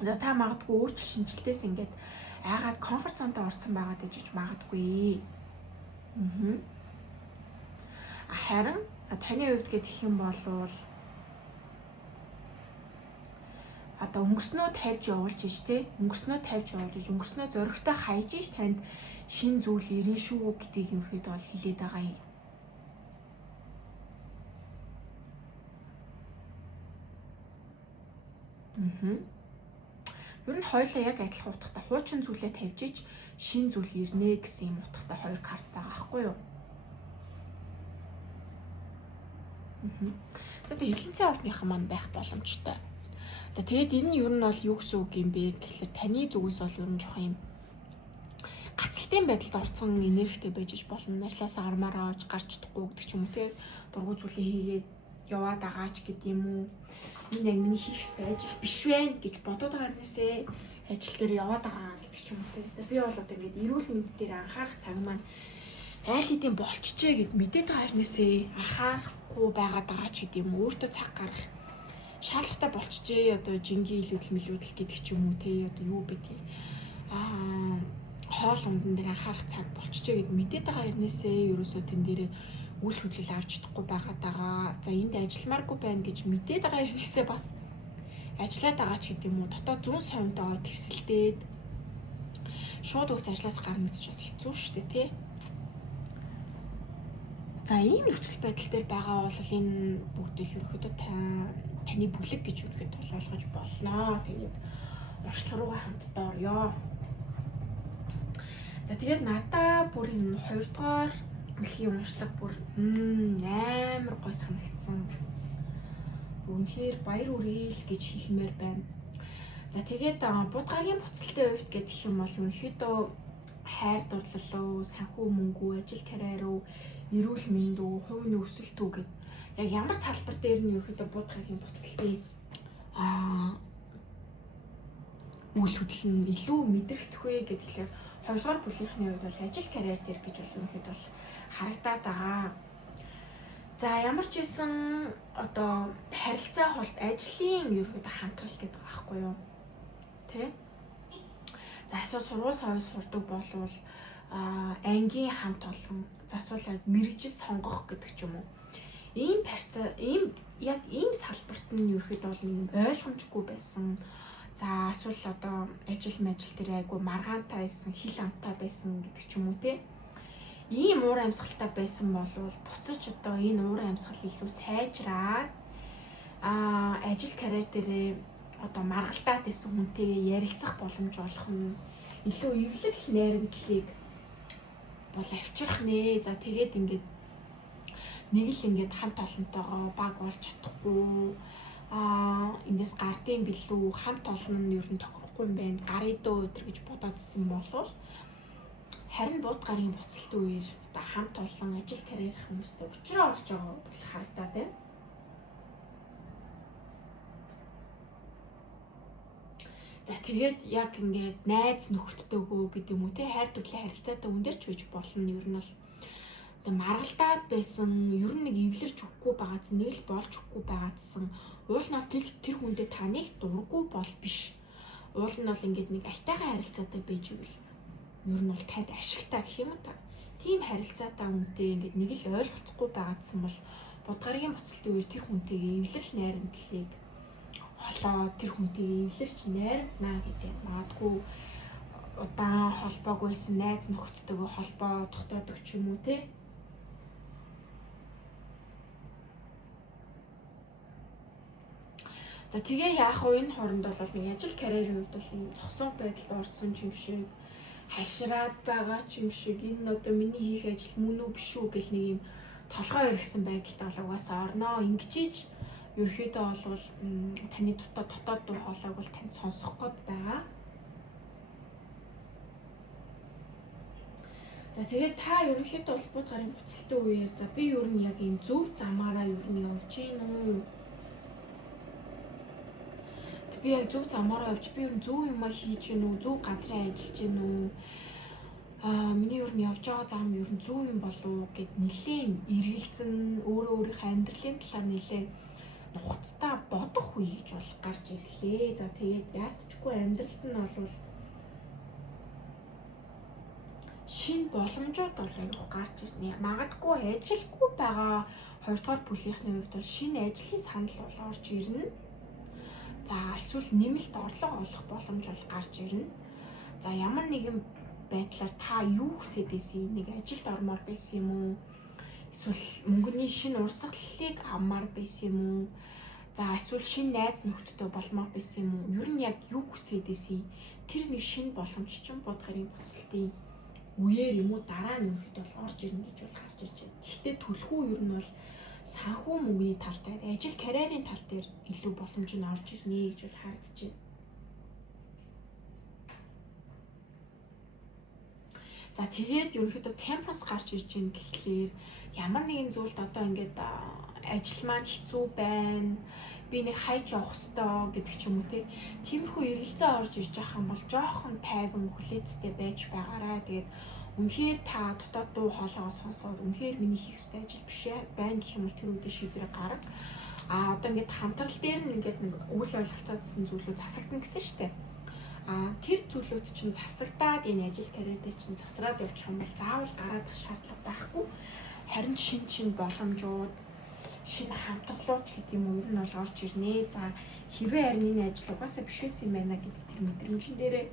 за та магадгүй өөрчлөлт шинжилтээс ингээд айгаад комфорт зонтоо орсон байгаад гэж магадгүй. Харин таны хувьд гэх юм бол одоо өнгөрснөө тавьж явуулж иж тэ өнгөрснөө зоригтой хайж иж танд шин зүйл ирэн шүү гэдгийг ерөөд бол хэлээд байгаа юм. Ер нь хоёулаа яг адилхан утгатай хуучин зүйлээ тавьж иж шин зүйл ирнэ гэсэн юм утгатай 2 карт байгаа аахгүй юу? За тэгээд хэлэнцээ ордныхан маань байх боломжтой. За тэгээд энэ нь ер нь бол юу гэсэн үг юм бэ гэхэлэр таны зүгээс бол ер нь жоох юм гацхтын байдалд орсон энергитэй байж болно. Ажлаасаа гармаараа авч гарч чадахгүй гэдэг ч юм уу те дургуй зүйлээ хийгээд яваад байгаач гэдэг юм уу. Энэ яг миний хийх ёстой ажил биш вэ гэж бодоод байгаа юмнээсээ ажил дээр яваад байгаа гэдэг ч юм уу те. За би бол одоо ингээд эрүүл мэнд дээр анхаарах цаг маань айл хэдийн болчихжээ гэд мэдээд байгаа юмнээсээ анхаарахгүй байгаад байгаа ч гэдэг юм өөртөө цаг гарах шаардлагатай болчихжээ. Одоо жингийн илүүдэл гэдэг ч юм уу те одоо юу гэдгийг хоол ундан дээр анхаарах цаг болчихжээ гэд мэдээд байгаа юмнээсээ ерөөсөө тэн дээрээ үйл хөдлөл авч чадахгүй байгаад байгаа. За энд ажилламааргүй байна гэж мэдээд байгаа юмнээсээ бас ажиллаад байгаа ч гэдэг юм уу дотоод зүүн совинтойгоо тэрсэлдээд шууд ус ажлаас гарна гэж бас хэцүү шүү дээ тий. За ийм нөхцөл байдал дээр байгаа бол энэ бүгдийг ерөөхдөө таны бүлэг гэж үргэлж ойлгож болно. Тэгээд уршлаг руугаа хамтдаа орё. За тэгээд надаа бүр энэ 2 дугаар бүлгийн уршлаг бүр амар гой санагдсан. Үнэхээр баяр үргээл гэж хэлмээр байна. За тэгээд будгагийн буцалтын хувьд гэх юм бол ерөнхийдөө хайр дурлал руу, санхүү мөнгө, ажил карьер руу эрүүл мэнд үү, хувийн өсөлт үү гэд яг ямар салбар дээр нь ерөөхдөө буудгаргийн буцалтын үйл хөдлөл нь илүү мэдрэгдэх вэ гэдэг тэгэхээр 2 дугаар бүлийнхний хувьд бол ажил карьер дээр гэж бол бол харагдаад байгаа. За ямар ч хэлсэн одоо харилцаа холб ажлын ерөөхдөө хамтрал гэдэг байгаа байхгүй юу? Тэ? За эсвэл сургууль соёл сурдаг болвол ангийн хамт олон за эсвэл мэрэгжил сонгох гэдэг ч юм уу. Ийм яг ийм салбарт нь ерөөхдөө бол нэг ойлгомжгүй байсан. За эсвэл одоо ажил дээр айгу маргаантай байсан, хил амтай байсан гэдэг ч юм уу те. Ийм уур амьсгалтай байсан болвол буцаж одоо энэ уур амьсгал илүү сайжраад ажил карьер дээрээ одоо маргалдаад байсан хүнтэйгээ ярилцах боломж олох нь илүү эвлэл найрамдлыг бол авчрах нэ. За тэгээд ингээд нэг л ингээд хамт олонтойгоо баг болж чадахгүй эндээс гардын билүү хамт олон нь ер нь тохирохгүй юм байна. Гарын дөө өдр гэж бодоодсэн болвол харин буудгарын буцалтын үеэр одоо хамт олон ажил карьер хүмүүстэй уулзраа болж байгаа бол харагдаад байна. За тэгээд яг ингээд найз нөхөдтэйгөө гэдэг юм уу те хайр дурлалын харилцаатай өндөрч байж болно. Ер нь бол одоо маргалдаад байсан ер нь нэг эвлэрч өгөхгүй байгаадсан нэг л болж өгөхгүй байгаадсан уул нь тэр хүндээ таныг дурггүй бол биш. Уул нь бол ингээд нэг айтайхан харилцаатай байж ивэл ер нь бол танд ашигтай гэх юм та. Тийм харилцаатай хүнтэй ингээд нэг л ойлголцохгүй байгаадсан бол буудгаргийн буцалтын үеэр тэр хүнтэйгээ эвлэл найрамдлыг олоод тэр хүнтэйгээ эвлэрч найрамднаа гэдэг магадгүй удаан холбоог байсан найз нөхөдтэйгээ холбоо тогтоодог ч юм уу те. За тэгээ яах вэ? Энэ хооронд бол нэг ажил карьерийн хувьд бол юм зогсоог байдалд орсон юм шиг хашраад байгаа юм шиг энэ одоо миний хийх ажил мөн үү биш үү гэл нэг юм толгой эргэсэн байдалд бол угаасаа орноо. Ингэжиж ерөөхдөө бол таны дотоод дуу хоолойг бол танд сонсох гээд байгаа. За тэгээд та ерөөхдөө бол буудгарын буцалтын үеэр за би ер нь яг ийм зөв замаараа ер нь явж гин үү? Би яг зөв замаараа явж би ер нь зөв юм хийж гин үү? Зөв газрын ажиллаж гин үү? Миний ер нь явж байгаа зам ер нь зөв юм болов уу гэд нэлээд эргэлзэн өөрийнхөө амьдралын талаар нэлээд нухацтай бодох үе гэж бол гарч ирлээ. За тэгээд яалтчгүй амьдралд нь бол шинэ боломжууд бол аяг гарч ирнэ. Магадгүй ажилгүй байгаа 2 дугаар бүлийнхний хувьд бол шинэ ажлын санал бол орж ирнэ. За эсвэл нэмэлт орлого олох боломж бол гарч ирнэ. За ямар нэгэн байдлаар та юу хүсэж байсан нэг ажилд ормоор байсан юм уу? Эсвэл мөнгөний шинэ урсгалыг авмаар байсан юм уу? За эсвэл шинэ найз нөхдөдөө болмоор байсан юм уу? Ер нь яг юу хүсэж байсан? Тэр нэг шинэ боломж чинь буудгарын буцалтын үеэр юм уу дараа нь өнөхөд бол орж ирнэ гэж бол гарч ирж байна. Гэхдээ түлхүү ер нь бол санхүү мөнгөний тал дээр, ажил карьерийн тал дээр илүү боломж нь орж ирнэ гэж бол харагдаж байна. За тэгээд ерөнхийдөө темперанс гарч ирж байна гэхлээр ямар нэгэн зүйлд одоо ингээд ажил маань хэцүү байна. Би нэг хайж явах ёстой гэдэг ч юм уу те. Тиймэрхүү эргэлзээ орж ирж байгаа юм бол жоохон тайван хүлээцтэй байж байгаарай. Тэгээд үнэхээр та дотоод дуу хоолойгоо сонсоод үнэхээр миний хийх ёстой ажил биш байна гэх юм бол тэр үедээ шийдвэр гарга. Одоо ингээд хамтрал дээр нь ингээд нэг үйл ойлголцоодсэн зүйлүүд засагдана гэсэн шүү дээ. Тэр зүйлүүд чинь засагдаад энэ ажил карьер дээр чинь засраад явчих юм бол заавал гараадах шаардлага байхгүй. Харин шин боломжууд, шинэ хамтлаглууч гэдэг юм уу ер нь бол орж ирнэ. За хэрвээ харин энэ ажил угаасаа биш байсан юм байна гэдэг тэр мэдрэмжэн дээрээ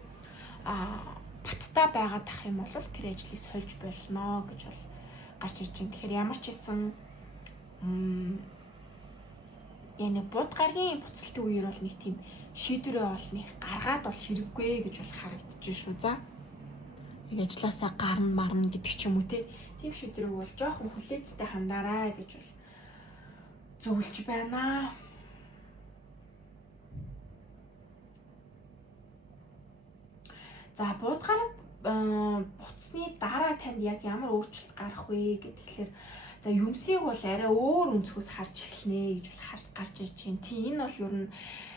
баттай байгаад ах юм бол тэр ажлыг сольж болно гэж бол гарч ирж байна. Тэгэхээр ямар ч хэлсэн яг буудгаргийн буцалтын үеэр бол нэг тийм шийдвэрээ олныг гаргаад бол хэрэггүй гэж бол харагдаж шүү. За яг ажилласаа гарна марна гэдэг ч юм уу тийм шийдвэрийг бол жоохон хүлээцтэй хандаарай гэж бол зөвлөж байна. За буудгараа буцсны дараа танд яг ямар өөрчлөлт гарах вэ гэхэлэр за юмсыг бол арай өөр өнцгөөс харж эхэлнэ гэж бол гарч ирж байна. Тийм энэ бол ер нь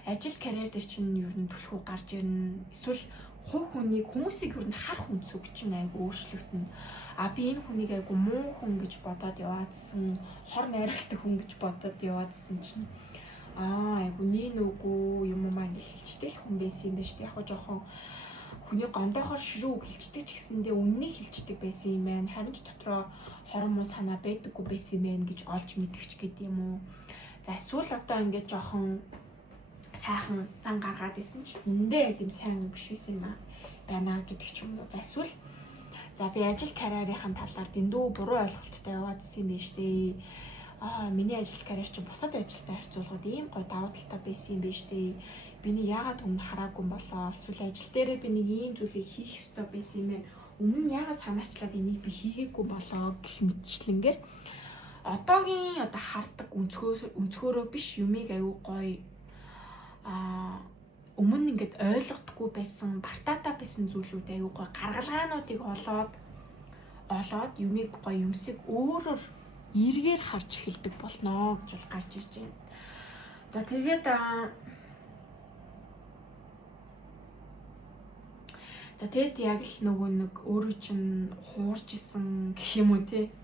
ажил карьер дээр чинь ер нь түлхүү гарч ирнэ. Эсвэл хувь хүнийг хүмүүсийг ер нь харах өнцөг чинь айгу өөрчлөгдөнө. Би энэ хүнийг айгу муу хүн гэж бодоод яваадсан, хор найралтай хүн гэж бодоод яваадсан чинь айгу нэг нүгүү юм уу маань хэлжтэй л хүн байсан юм байна шүү дээ. Яг жоохон хүний гондоохоор ширүү хэлжтэй ч гэсэндээ үннийг хэлждэг байсан юм байна. Харин ч дотроо хорон муу санаа байдаггүй байсан юм байна гэж олж мэдгч гэдэг юм уу. За эсвэл одоо ингээд жоохон сайхан зан гаргаад исэн ч үндэ яг юм сайн биш байсан юм байна гэдэг ч юм уу. За эсвэл за би ажил карьерийн талаар дэндүү буруу ойлголттой яваадсэн юм байна шүү дээ. Миний ажил карьер чинь бусад ажилтай харьцуулахад ийм гой давуу талтай байсан юм байна шүү дээ. Биний яагаад өмнө хараагүй болоо? Эсвэл ажил дээрээ би нэг ийм зүйлийг хийх ёстой байсан юм байна. Өмнө нь яагаад санаачлаад энийг би хийгээгүй болоо гэх мэтчлэнгээр одоогийн хардаг өнцгөөрөө биш юмыг аюу гоё өмнө ингээд ойлгохгүй байсан, бартаатай байсан зүйлүүд аюу гоё гаргалгаануудыг олоод юмыг гоё юмсыг өөрөөр эргээр харж эхэлдэг болноо гэж бол гарч ирж байна. За тэгээд яг л нөгөө нэг өөрөө чинь хуурж исэн гэх юм уу те.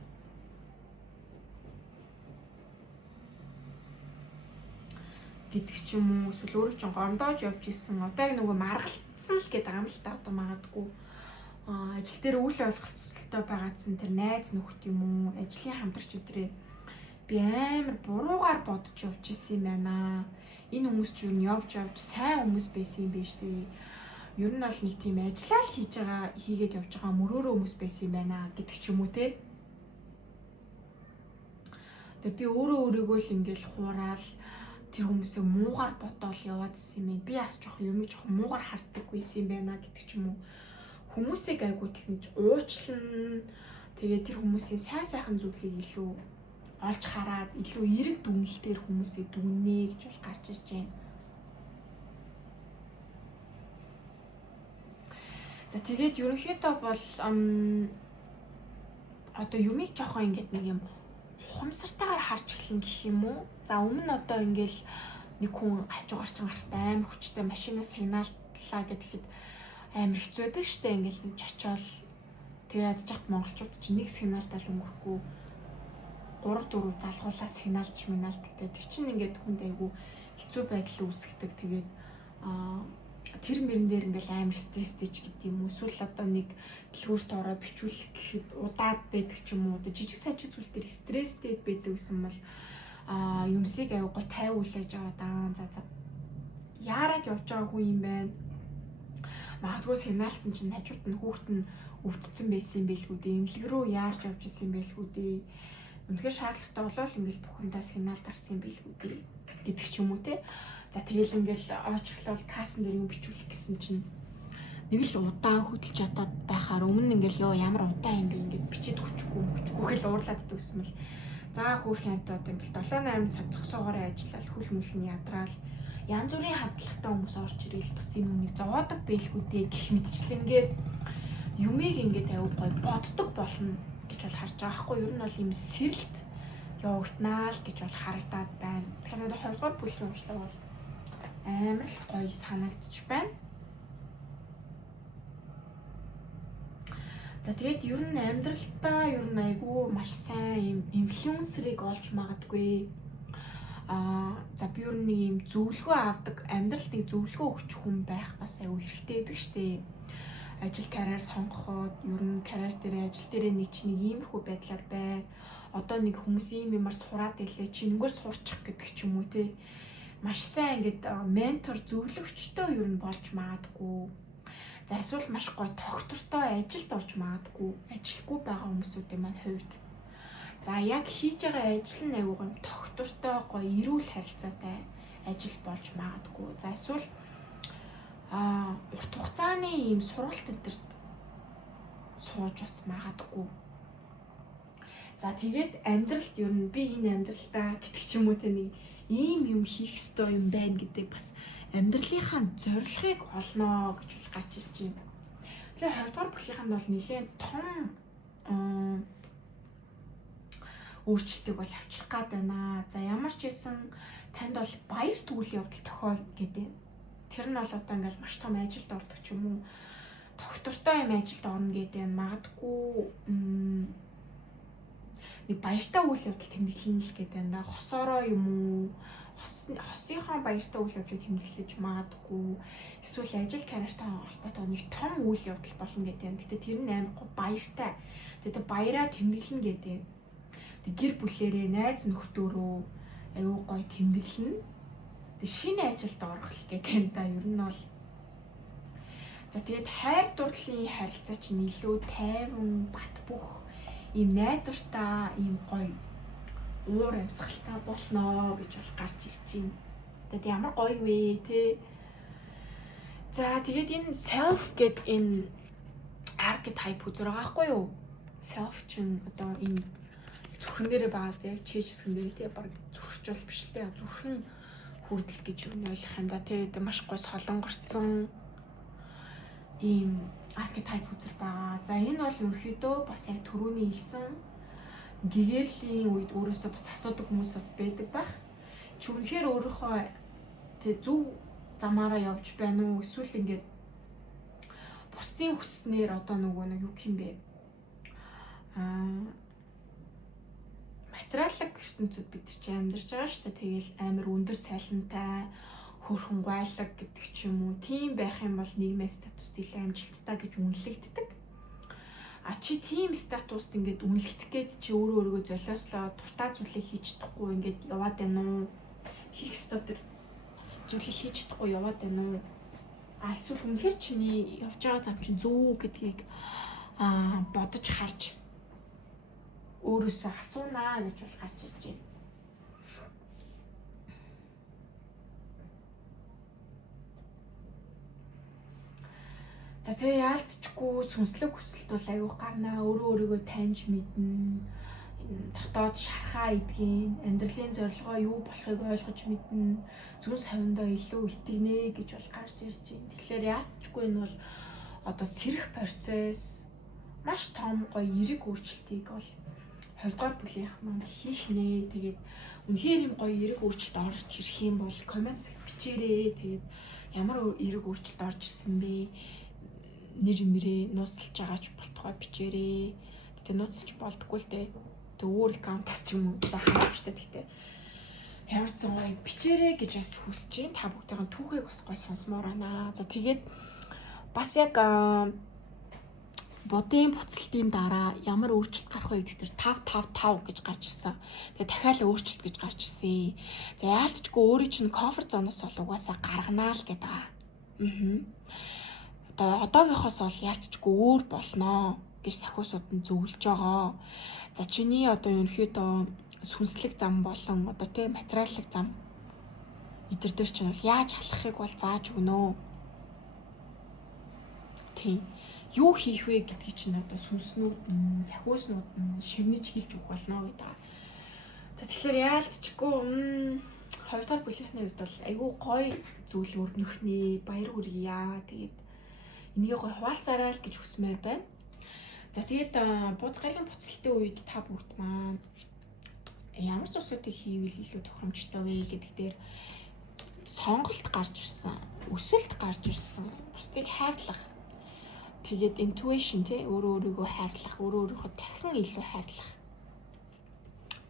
Гэдэг ч юм уу эсвэл өөрөө чинь гомдоож явж исэн. Одоо яг нөгөө маргалцсан л гэдэг юм л та одоо магадгүй. Ажил дээр үйл ойлголцолтой байгаадсан тэр найз нөхд юм уу, ажлын хамтрагч өдрөө би амар буруугаар бодож явж исэн юм байна. Энэ хүмүүс ч юу н явж сайн хүмүүс байсан юм биш үү? Ер нь бол нэг тийм ажиллаа л хийгээд явж байгаа мөрөөрөө хүмүүс байсан юм байна гэдэг ч юм уу те. Тэгээ би өөрийгөө л ингээл хуураад тэр хүмүүсээ муугаар бодоол яваадсэн юм. Би бас юмыг муугаар харддаг байсан юм байна гэдэг ч юм уу. Хүмүүсийг айгуу тэгж уучлан тэгээд тэр хүмүүсийн сайхан зүйлийг илүү олж хараад илүү эрэг дүнэлтээр хүмүүсийг дүгнэ гэж бол гарч ирж байна. За тэгээд ерөнхийдөө бол одоо юмыг жоохон ингээд нэг юм ухамсартайгаар харж эхлэн гэх юм уу. За өмнө нь одоо ингээл нэг хүн хажуугаар чинь гарахтаа амар хүчтэй машинаас сигналлаа гэхэд амар хэцүү байдаг штэ. Ингээл чочоол тэгээд ядчихт монголчууд чинь нэг сигналтай л өнгөрөхгүй 3-4 залгуулаа сигналж гэдэг. Тэр чинь ингээд хүнд айгу хэцүү байдал үүсгдэг. Тэгээд тэр мөрөн дээр ингээл амар стресстэй ч гэдэг юм уу. Эсвэл одоо нэг дэлгүүрт ороод бичүүлэх гэхэд удаад байдаг ч юм уу. Жижиг сажиг зүйл дээр стресстэй байдаг гэсэн бол юмсыг аюу гоо тайвуулж аваад за яарад явж байгаа хүн юм байна. Магадгүй сигналсан чинь хажууд нь хүүхэд нь өвдсөн байсан байлгүй дээ. Эмнэлэг рүү яарч явж исэн байлгүй дээ. Үнэхээр шаардлагатай болол ингээл бүхэндээ сигнал гарсан байлгүй дээ гэдэг ч юм уу те. За тэгэл ингээл оочлол кассан дээр юм бичүүлэх гэсэн чинь нэг л удаан хөдөлж чадаад байхаар өмнө ингээл ямар удаан юм бэ ингээд бичээд хүчгүй хэл уурлаад дүүсмэл. За хөөх хямтууд ингээл 7-8 цаг зогсоогоороо ажиллаад хөл мөл нь ядраал янз бүрийн хандлагатай хүмүүс орж ирэл бас энэ үнийг зовоодаг байлгүй дээ гэх мэтчлэнгээр юмыг ингээд аюу гой боддог болно гэж бол харж байгаа хгүй. Ер нь бол юм сэрэлт явагднаа л гэж бол харагдаад байна. Тэгэхээр 20 дугаар бүлгийн уншлага бол амар л гоё санагдчих байна. За тэгээд ер нь амьдралдаа ер нь айгүй маш сайн юм инфлюенсерийг олж магадгүй. За би ер нь нэг юм зөвлөгөө авдаг, амьдралд нэг зөвлөгөө өгч хүн байх бас айгүй хэрэгтэй байдаг штэ. Ажил карьер сонгоход ер нь карьер дээр ажил дээр нэг чи нэг иймэрхүү байдлаар бай. Одоо нэг хүмүүс ийм юмар сураад илээ чи нэгээр сурчих гэдэг ч юм уу те. Маш сайн ингээд ментор зөвлөгчтэй ер нь болж магадгүй. За эсвэл маш гоё тогтвортой ажилд орж магадгүй. Ажилгүй байгаа хүмүүсүүдийн маань хувьд. За яг хийж байгаа ажил нь аюу гоё тогтвортой гоё эрүүл харилцаатай ажил болж магадгүй. За эсвэл урт хугацааны ийм сургалт энтерт сууж бас магадгүй. За тэгээд амьдралд ер нь би энэ амьдралдаа гэдэг ч юм уу те нэг ийм юм хийх ёстой юм байна гэдэг бас амьдралынхаа зорилгыг олноо гэж бол гарч ирж байна. Тэгэхээр 20 дугаар бүлгийн бол нэлээд том өөрчлөлтийг бол авчрах гээд байна. За ямар ч байсан танд бол баяр түгэл явдал тохиол гэдэг. Тэр нь бол одоо ингээл маш том ажилд ордог ч юм уу. Доктортой юм ажилд орно гэдэг нь магадгүй нэг баяртай үйл явдал тэмдэглэн л гэдэг байна. Хосороо юм уу? Хосынхоо баяртай үйл явдлыг тэмдэглэж магадгүй. Эсвэл ажил карьертай холбоотой нэг том үйл явдал болно гэдэг. Гэтэ тэр нь амар гоо баяртай. Тэгээ баяраа тэмдэглэн гэдэг. Тэг гэр бүлээрээ найз нөхдөөрөө аюу гой тэмдэглэн. Тэг шинэ ажилд орох л гэдэг юм да. Ер нь бол за тэгээд хайр дурлалын харилцаа чинь илүү тайван, бат бөх, ийм найдвартай, ийм гоё уур амьсгалтай болноо гэж бол гарч ирж байна. Тэгээд ямар гоё вэ те. За тэгээд энэ self гэдэг энэ archetype үзэр байгаа хгүй юу? Self чинь одоо энэ зүрхэн дээрээ байгаас яг чийж хэсгэн дээр те баг зүрхч бол биш л те. Зүрхэн хүрдэл гэж юу ойлгох юм да те. Маш гоё солонгорцсон ийм archetype үзэр байгаа. За энэ бол ерөөхдөө бас яг түрүүний хэлсэн гэгэрлийн үед өөрөөсөө бас асуудаг хүмүүс бас байдаг байх. Чи үнэхээр өөрийнхөө тэг зөв замаараа явж байна уу? Эсвэл ингээд бусдын хүснээр одоо нөгөө нэг юу юм бэ? Материалын ертөнцид бид нар чи амьдарч байгаа шүү дээ. Тэгэл амар өндөр цалинтай хөрхөн гуайлаг гэдэг ч юм уу. Тийм байх юм бол нийгмийн статус илүү амжилттай гэж үнэлэгддэг. А чи тийм статуст ингээд үнэлэгдэх гээд чи өөрөө өөрийгөө золиослоо дуртай зүйлээ хийж чадахгүй ингээд яваад байна уу? Хийх ёстой тэр зүйлийг хийж чадахгүй яваад байна уу? А эсвэл үнэхээр чиний явж байгаа зам чинь зөв гэдгийг бодож харж өөрөөсөө асуунаа гэж бол гарч ирж байна. За тэгээ яалтчгүй сүнслэг хүсэлт бол аюу гарнаа. Өөрийгөө таньж мэднэ. Дотоод шархаа идэгэн, амьдралын зорилгоо юу болохыг ойлгож мэднэ. Зүн совиндоо илүү итгэнэ гэж бол гарч ирж байна. Тэгэхээр яалтчгүй энэ бол одоо сэрэх процесс маш том гоё эерэг өөрчлөлтийг бол 20 дугаар бүлийнх маань хийх нэ. Тэгээд үнэхээр юм гоё эерэг өөрчлөлт орж ирэх юм бол коммент бичээрэй. Тэгээд ямар эерэг өөрчлөлт орж ирсэн бэ? Нэр мэрээ нууцлж байгаа ч болтгой бичээрээ. Гэтэ нууцлж болдггүй л дээ. Тэ өөр аккаунтаас ч юм уу за хамаарчтай гэтэ ямар ч сон гоё бичээрээ гэж бас хүсэж байна. Та бүгдийн түүхийг бас гоё сонсомоор байна. За тэгээд бас яг бодын буцалтын дараа ямар өөрчлөлт гарах вэ гэдэг тэр 5 гэж гарч ирсэн. Тэгээ дахиад өөрчлөлт гэж гарч ирсэн. За яалтчгүй өөрөө чинь комфорт зоноос бол угаасаа гарганаа л гэдэг байгаа. Одоогийнхоос бол яалтчгүй өөр болноо гэж сахиусууд нь зөвлөж байгаа. За чиний одоо ерөнхийдөө сүнслэг зам болон одоо тийм материалын зам эдгээр дээр чинь бол яаж халахыг бол зааж өгнө. Тийм. Юу хийх вэ гэдгийг чинь одоо сүнснүүд нь, сахиуснууд нь шивнэж хэлж өгөх болно гэдэг. За тэгэхээр яалтчгүй 2 дахь бүлийнхний үед бол айгүй гоё зүйл өрнөх нэ, баяр хүргье. Тэгээд энийг гоё хуваалцаарай л гэж хүсмээр байна. За тэгээд бод гарагийн буцалтын үед та бүгд маань ямар зүйлсүүдийг хийвэл илүү тохиромжтой вэ гэдэг дээр сонголт гарч ирсэн, өсөлт гарч ирсэн, бусдыг хайрлах. Тэгээд intuition тий өөрийгөө хайрлах, өөрийнхөө дахин илүү хайрлах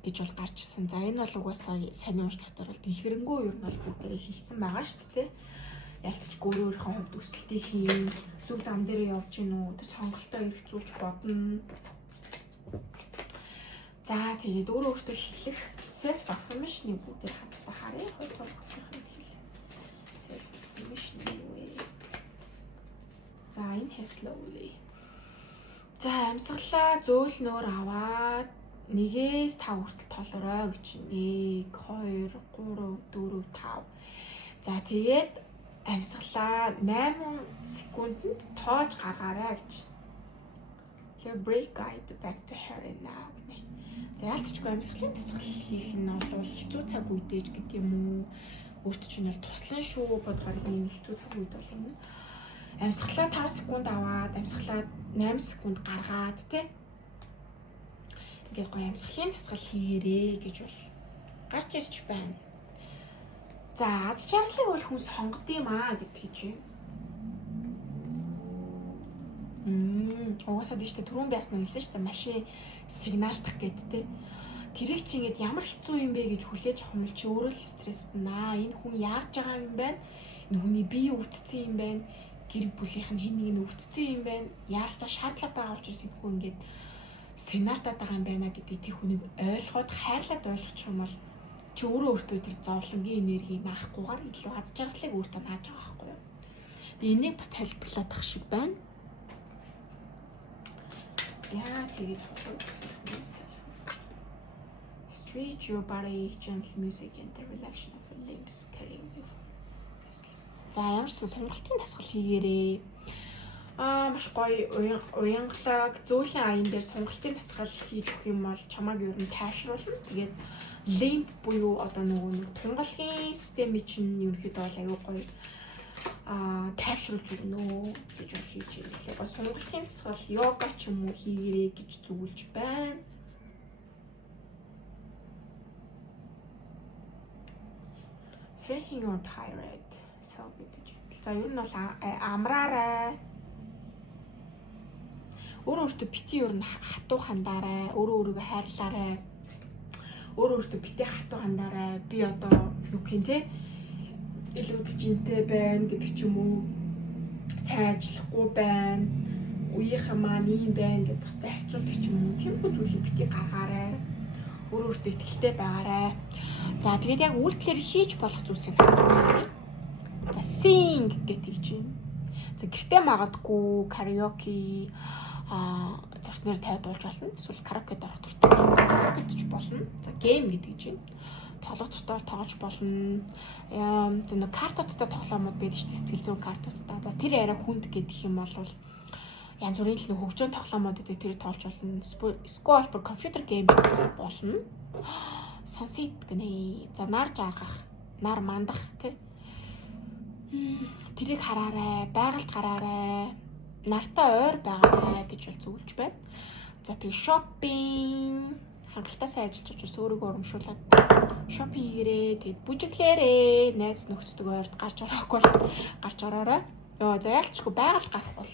гэж бол гарч ирсэн. За энэ бол угаасаа сайн уншлагатаар бол дэлгэрэнгүй ер нь бол бүгдээрээ хэлсэн байгаа шүү дээ. Ялцчгүй өөрийнхөө хувьд өсөлтийг хийн, зөв зам дээр явж гин үү, тэр сонголтоо эргэцүүлж бодно. За тэгээд өөртөө хэлэх self affirmation-ийг бүгдээр хамтдаа харъя. 2 дахь бүлгийн хэл. Self affirmation юу вэ? За энэ slowly. За амьсгалаа зөөл нөр аваад 1-ээс 5 хүртэл толорой гэж 1 2 3 4 5. За тэгээд амьсгалаа 8 секундэд тоож гаргаарай гэж. Your break guide back to here and now. За яалтчгүй амьсгалын дасгал хийх нь бол хэцүү цаг үедээж гэдэг юм уу? Өөрт чинь бол туслан шүү бод гаргийн хэцүү цаг үед бол юм. Амьсгалаа 5 секунд аваад амьсгалаа 8 секунд гаргаад тий. Ингээд гоё амьсгалын дасгал хийгээрэй гэж бол гарч ирж байна. За аз жаргалыг бол хүн сонгод юм аа гэдэг чинь. Угаасаа тийштэй түрүүн байснаа хэлсэн шүү дээ. Машин сигналтах гэдэг тий. Тэрийг чи ингээд ямар хэцүү юм бэ гэж хүлээж авах юм бол чи өөрөө л стресстэнаа. Энэ хүн яаж байгаа юм бэ? Энэ хүний бие өвдсөн юм байна. Гэр бүлийнх нь хэн нэг нь өвдсөн юм байна. Яалтаа шаардлага байгаа учраас энэ хүн ингээд сигналтаад байгаа юм байна гэдгийг тэр хүнийг ойлгоод хайрлаад ойлгочих юм бол чи өөрөө өөртөө тэр зовлонгийн энергийг наахгүйгээр илүү аз жаргалыг өөртөө нааж байгаа байхгүй юу? Би энийг бас тайлбарлаад ах шиг байна. За тэгээд stretch your body, gentle music and the relaxation of your limbs carrying you. За ямар ч сонголтын дасгал хийгээрэй. Маш гоё уянгалаг зөөлөн аян дээр сонголтын дасгал хийж өгөх юм бол чамааг ер нь тайвшруулна. Тэгээд lymph буюу одоо нөгөө тунгалгийн системийн чинь ерөнхийдөө бол аюу гоё тайвшруулж өгнө гэж бол хийж ирлээ. Сонголтын дасгал йога ч юм уу хийгээрэй гэж зөвлөж байна. Tracking your thyroid. So гэдэг. За ер нь бол амраарай. Өөртөө бити ер нь хатуу хандаарай. Өөрийгөө хайрлаарай. Өөртөө бити хатуу хандаарай. Би одоо юу гэх юм те илүү жинтэй байна гэдэг ч юм уу. Сайн ажиллахгүй байна. Үеийнхээ маань ийм байна гэж бусдад харьцуулдаг ч юм уу. Тиймэрхүү зүйлийг бити гаргаарай. Өөртөө итгэлтэй байгаарай. За тэгээд яг үйлдэлээр хийж болох зүйлсийг хандуулаарай. За sing гэдэг гэж байна. За гэртээ магадгүй караоке зурснаар тавьд уулж болно. Эсвэл караокед орох төртөө гэж болно. За гейм гэдэг чинь тоглолттой тоглож болно. За нэг картуудтай тоглоомод байдаг шүү дээ. Сэтгэл зүйн картуудтай. За тэр арай хүнд гэдэг юм бол янз бүрийн л хөгжөөн тоглоомод гэдэг тэр тоглож болно. School for computer game болно. Sunset гэнэ. За нар жаргах, нар мандах тий. Тэрийг хараарай, байгальд гараарай. Нартай ойр байгаарай гэж бол зөвлөж байна. За тэгээ шопинг хангалттай сайн ажиллаж ус өөрийгөө урамшуулад шопинг хийгээрэй. Тэгээд бүжиглээрэй. Найз нөхдөд ойрд гарч орохгүй бол гарч ороорой. За ялчгүй байгальд гарах бол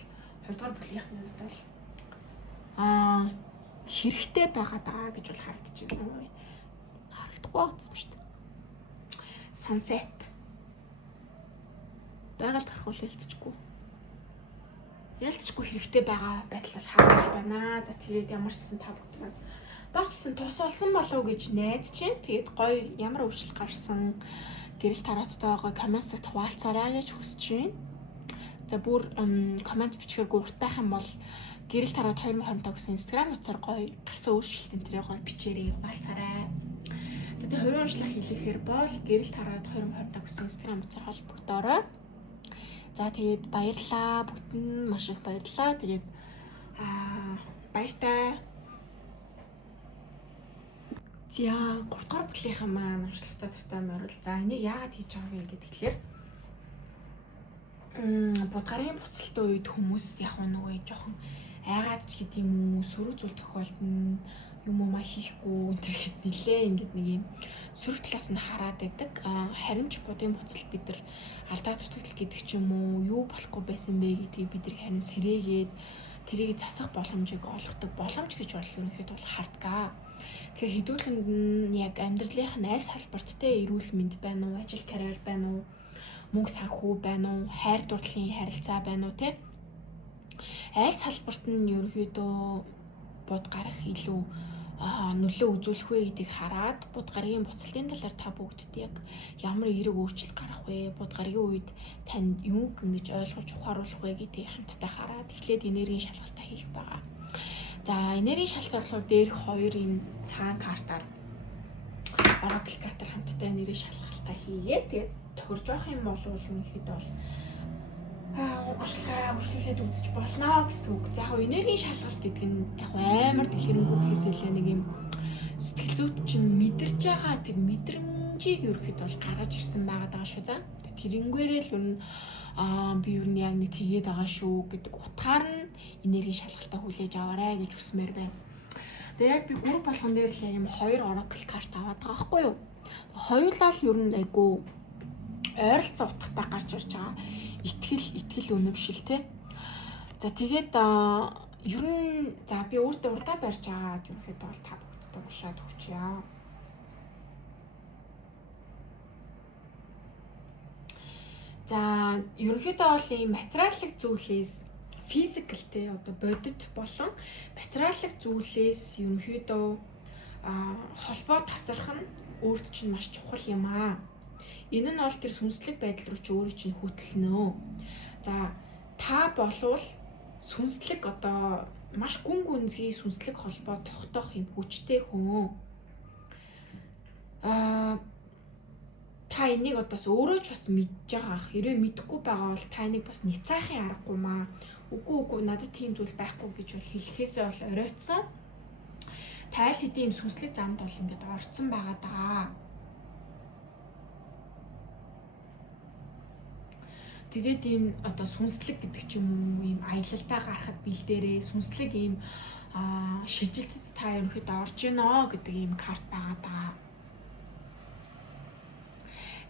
2 дугаар бүлгийнхний хувьд бол хэрэгтэй байгаад байгаа гэж бол харагдаж байна. Харагдахгүй байсан шүү дээ. Sunset байгальд гарах бол ялцчихгүй хэрэгтэй байгаа байдал бол харагдаж байна. За тэгээд ямар ч гэсэн та бүгд маань багчсан тус болсон болов уу гэж найдаж байна. Тэгээд гоё ямар өөрчлөлт гарсан гэрэл тараацтай байгаа комментсад хуваалцаарай гэж хүсэж байна. За бүр коммент бичгээргүй уртаах юм бол гэрэл тараад 2025 гэсэн Instagram утсаар гоё гарсан өөрчлөлт энэ тэрийг гоё бичээрэй, хуваалцаарай. За тэгээд хувийн уншлах хэлэхээр бол гэрэл тараад 2025 гэсэн Instagram утсаар холбогдоорой. За тэгээд баярлалаа. Бүгд нь маш их баярлалаа. Тэгээд баяртай. За 3 дугаар бүлгийнхаа маань уншлагатай тавтай морил. За энийг яагаад хийж байгаа вэ гэхээр бодгарын буцалтын үед хүмүүс яг нөгөө жоохон айгаад ч гэдэг юм уу, сөрөг зүйл тохиолдно, юм уу хийхгүй энэ нэлээ ингээд нэг юм сөрөг талаас нь хараад байдаг. Харин ч бодгийн буцалт бид нар алдаа дутагдал гэдэг ч юм уу, юу болохгүй байсан бэ гэдгийг бид нар харин сэрээгээд тэрийг засах боломжийг олгодог боломж гэж бол ерөнхийдөө бол хардгаа. Тэгэхээр хэдүүлэнд нь яг амьдралынх нь аль салбарт те эрүүл мэнд байна уу, ажил карьер байна уу, мөнгө санхүү байна уу, хайр дурлалын харилцаа байна уу те аль салбарт нь ерөнхийдөө бод гарах илүү нөлөө үзүүлэх вэ гэдгийг хараад бод гарагийн буцалтын талаар та бүгдд яг ямар эерэг өөрчлөлт гарах вэ, бод гарагийн үед танд юуг ингэж ойлгож ухааруулах вэ гэдгийг хамтдаа хараад эхлээд энергийн шалгалтаа хийх байгаа. За энергийн шалгалтаар дээрх хоёр энэ цагаан картаар Oracle картаар хамтдаа энергийн шалгалтаа хийгээд тэгээд тохирж явах юм бол ерөнхийдөө бол уршлага үргэлжлүүлээд үзэж болно гэсэн үг. За яг энергийн шалгалт гэдэг нь яг амар дэлгэрэнгүй гэхээс илүү нэг юм сэтгэл зүйд чинь мэдэрч байгаа тэр мэдрэмжийг ерөөхдөө бол гаргаж ирсэн байгаа даа шүү. За Тэрэнгээрээ л ер нь би ер нь яг нэг тэгээд байгаа шүү гэдэг утгаар нь энерги шалгалтаа хүлээж аваарай гэж хүсмээр байна. Тэгээ яг би групп болгон дээр л юм 2 oracle карт аваад байгаа байхгүй юу? Хоёулаа л ер нь айгу ойролцоо утгатай гарч ирж байгаа. Итгэл үнэмшил те. За тэгээд ер нь за би өөртөө урдаа барьж байгаа ерөнхийдөө бол та бүгдтэй уншаад өгчье. За ерөнхийдөө бол ийм материалын зүйлээс физикалтэй одоо бодит болон материалын зүйлээс ерөнхийдөө холбоо тасрах нь өөрт чинь маш чухал юм аа. Энэ нь бол тэр сүнслэг байдал руу чи өөрөө чинь хөтлөнө. За та болвол сүнслэг одоо маш гүн гүнзгий сүнслэг холбоо тогтоох юм хүчтэй хүн. Та энийг одоос өөрөө ч бас мэдж байгаа. Хэрвээ мэдэхгүй байгаа бол та энийг бас няцаахын аргагүй маа. Үгүй надад тийм зүйл байхгүй гэж бол хэлэхээсээ бол оройтсон. Та аль хэдийн юм сүнслэг замд бол ингээд орцсон байгаа даа. Тэгээд ийм одоо сүнслэг гэдэг ч юм уу ийм аялалдаа гарахад бэлдээрээ сүнслэг ийм шижилтэд та ерөнхийдөө орж гинэ гэдэг ийм карт байгаа даа.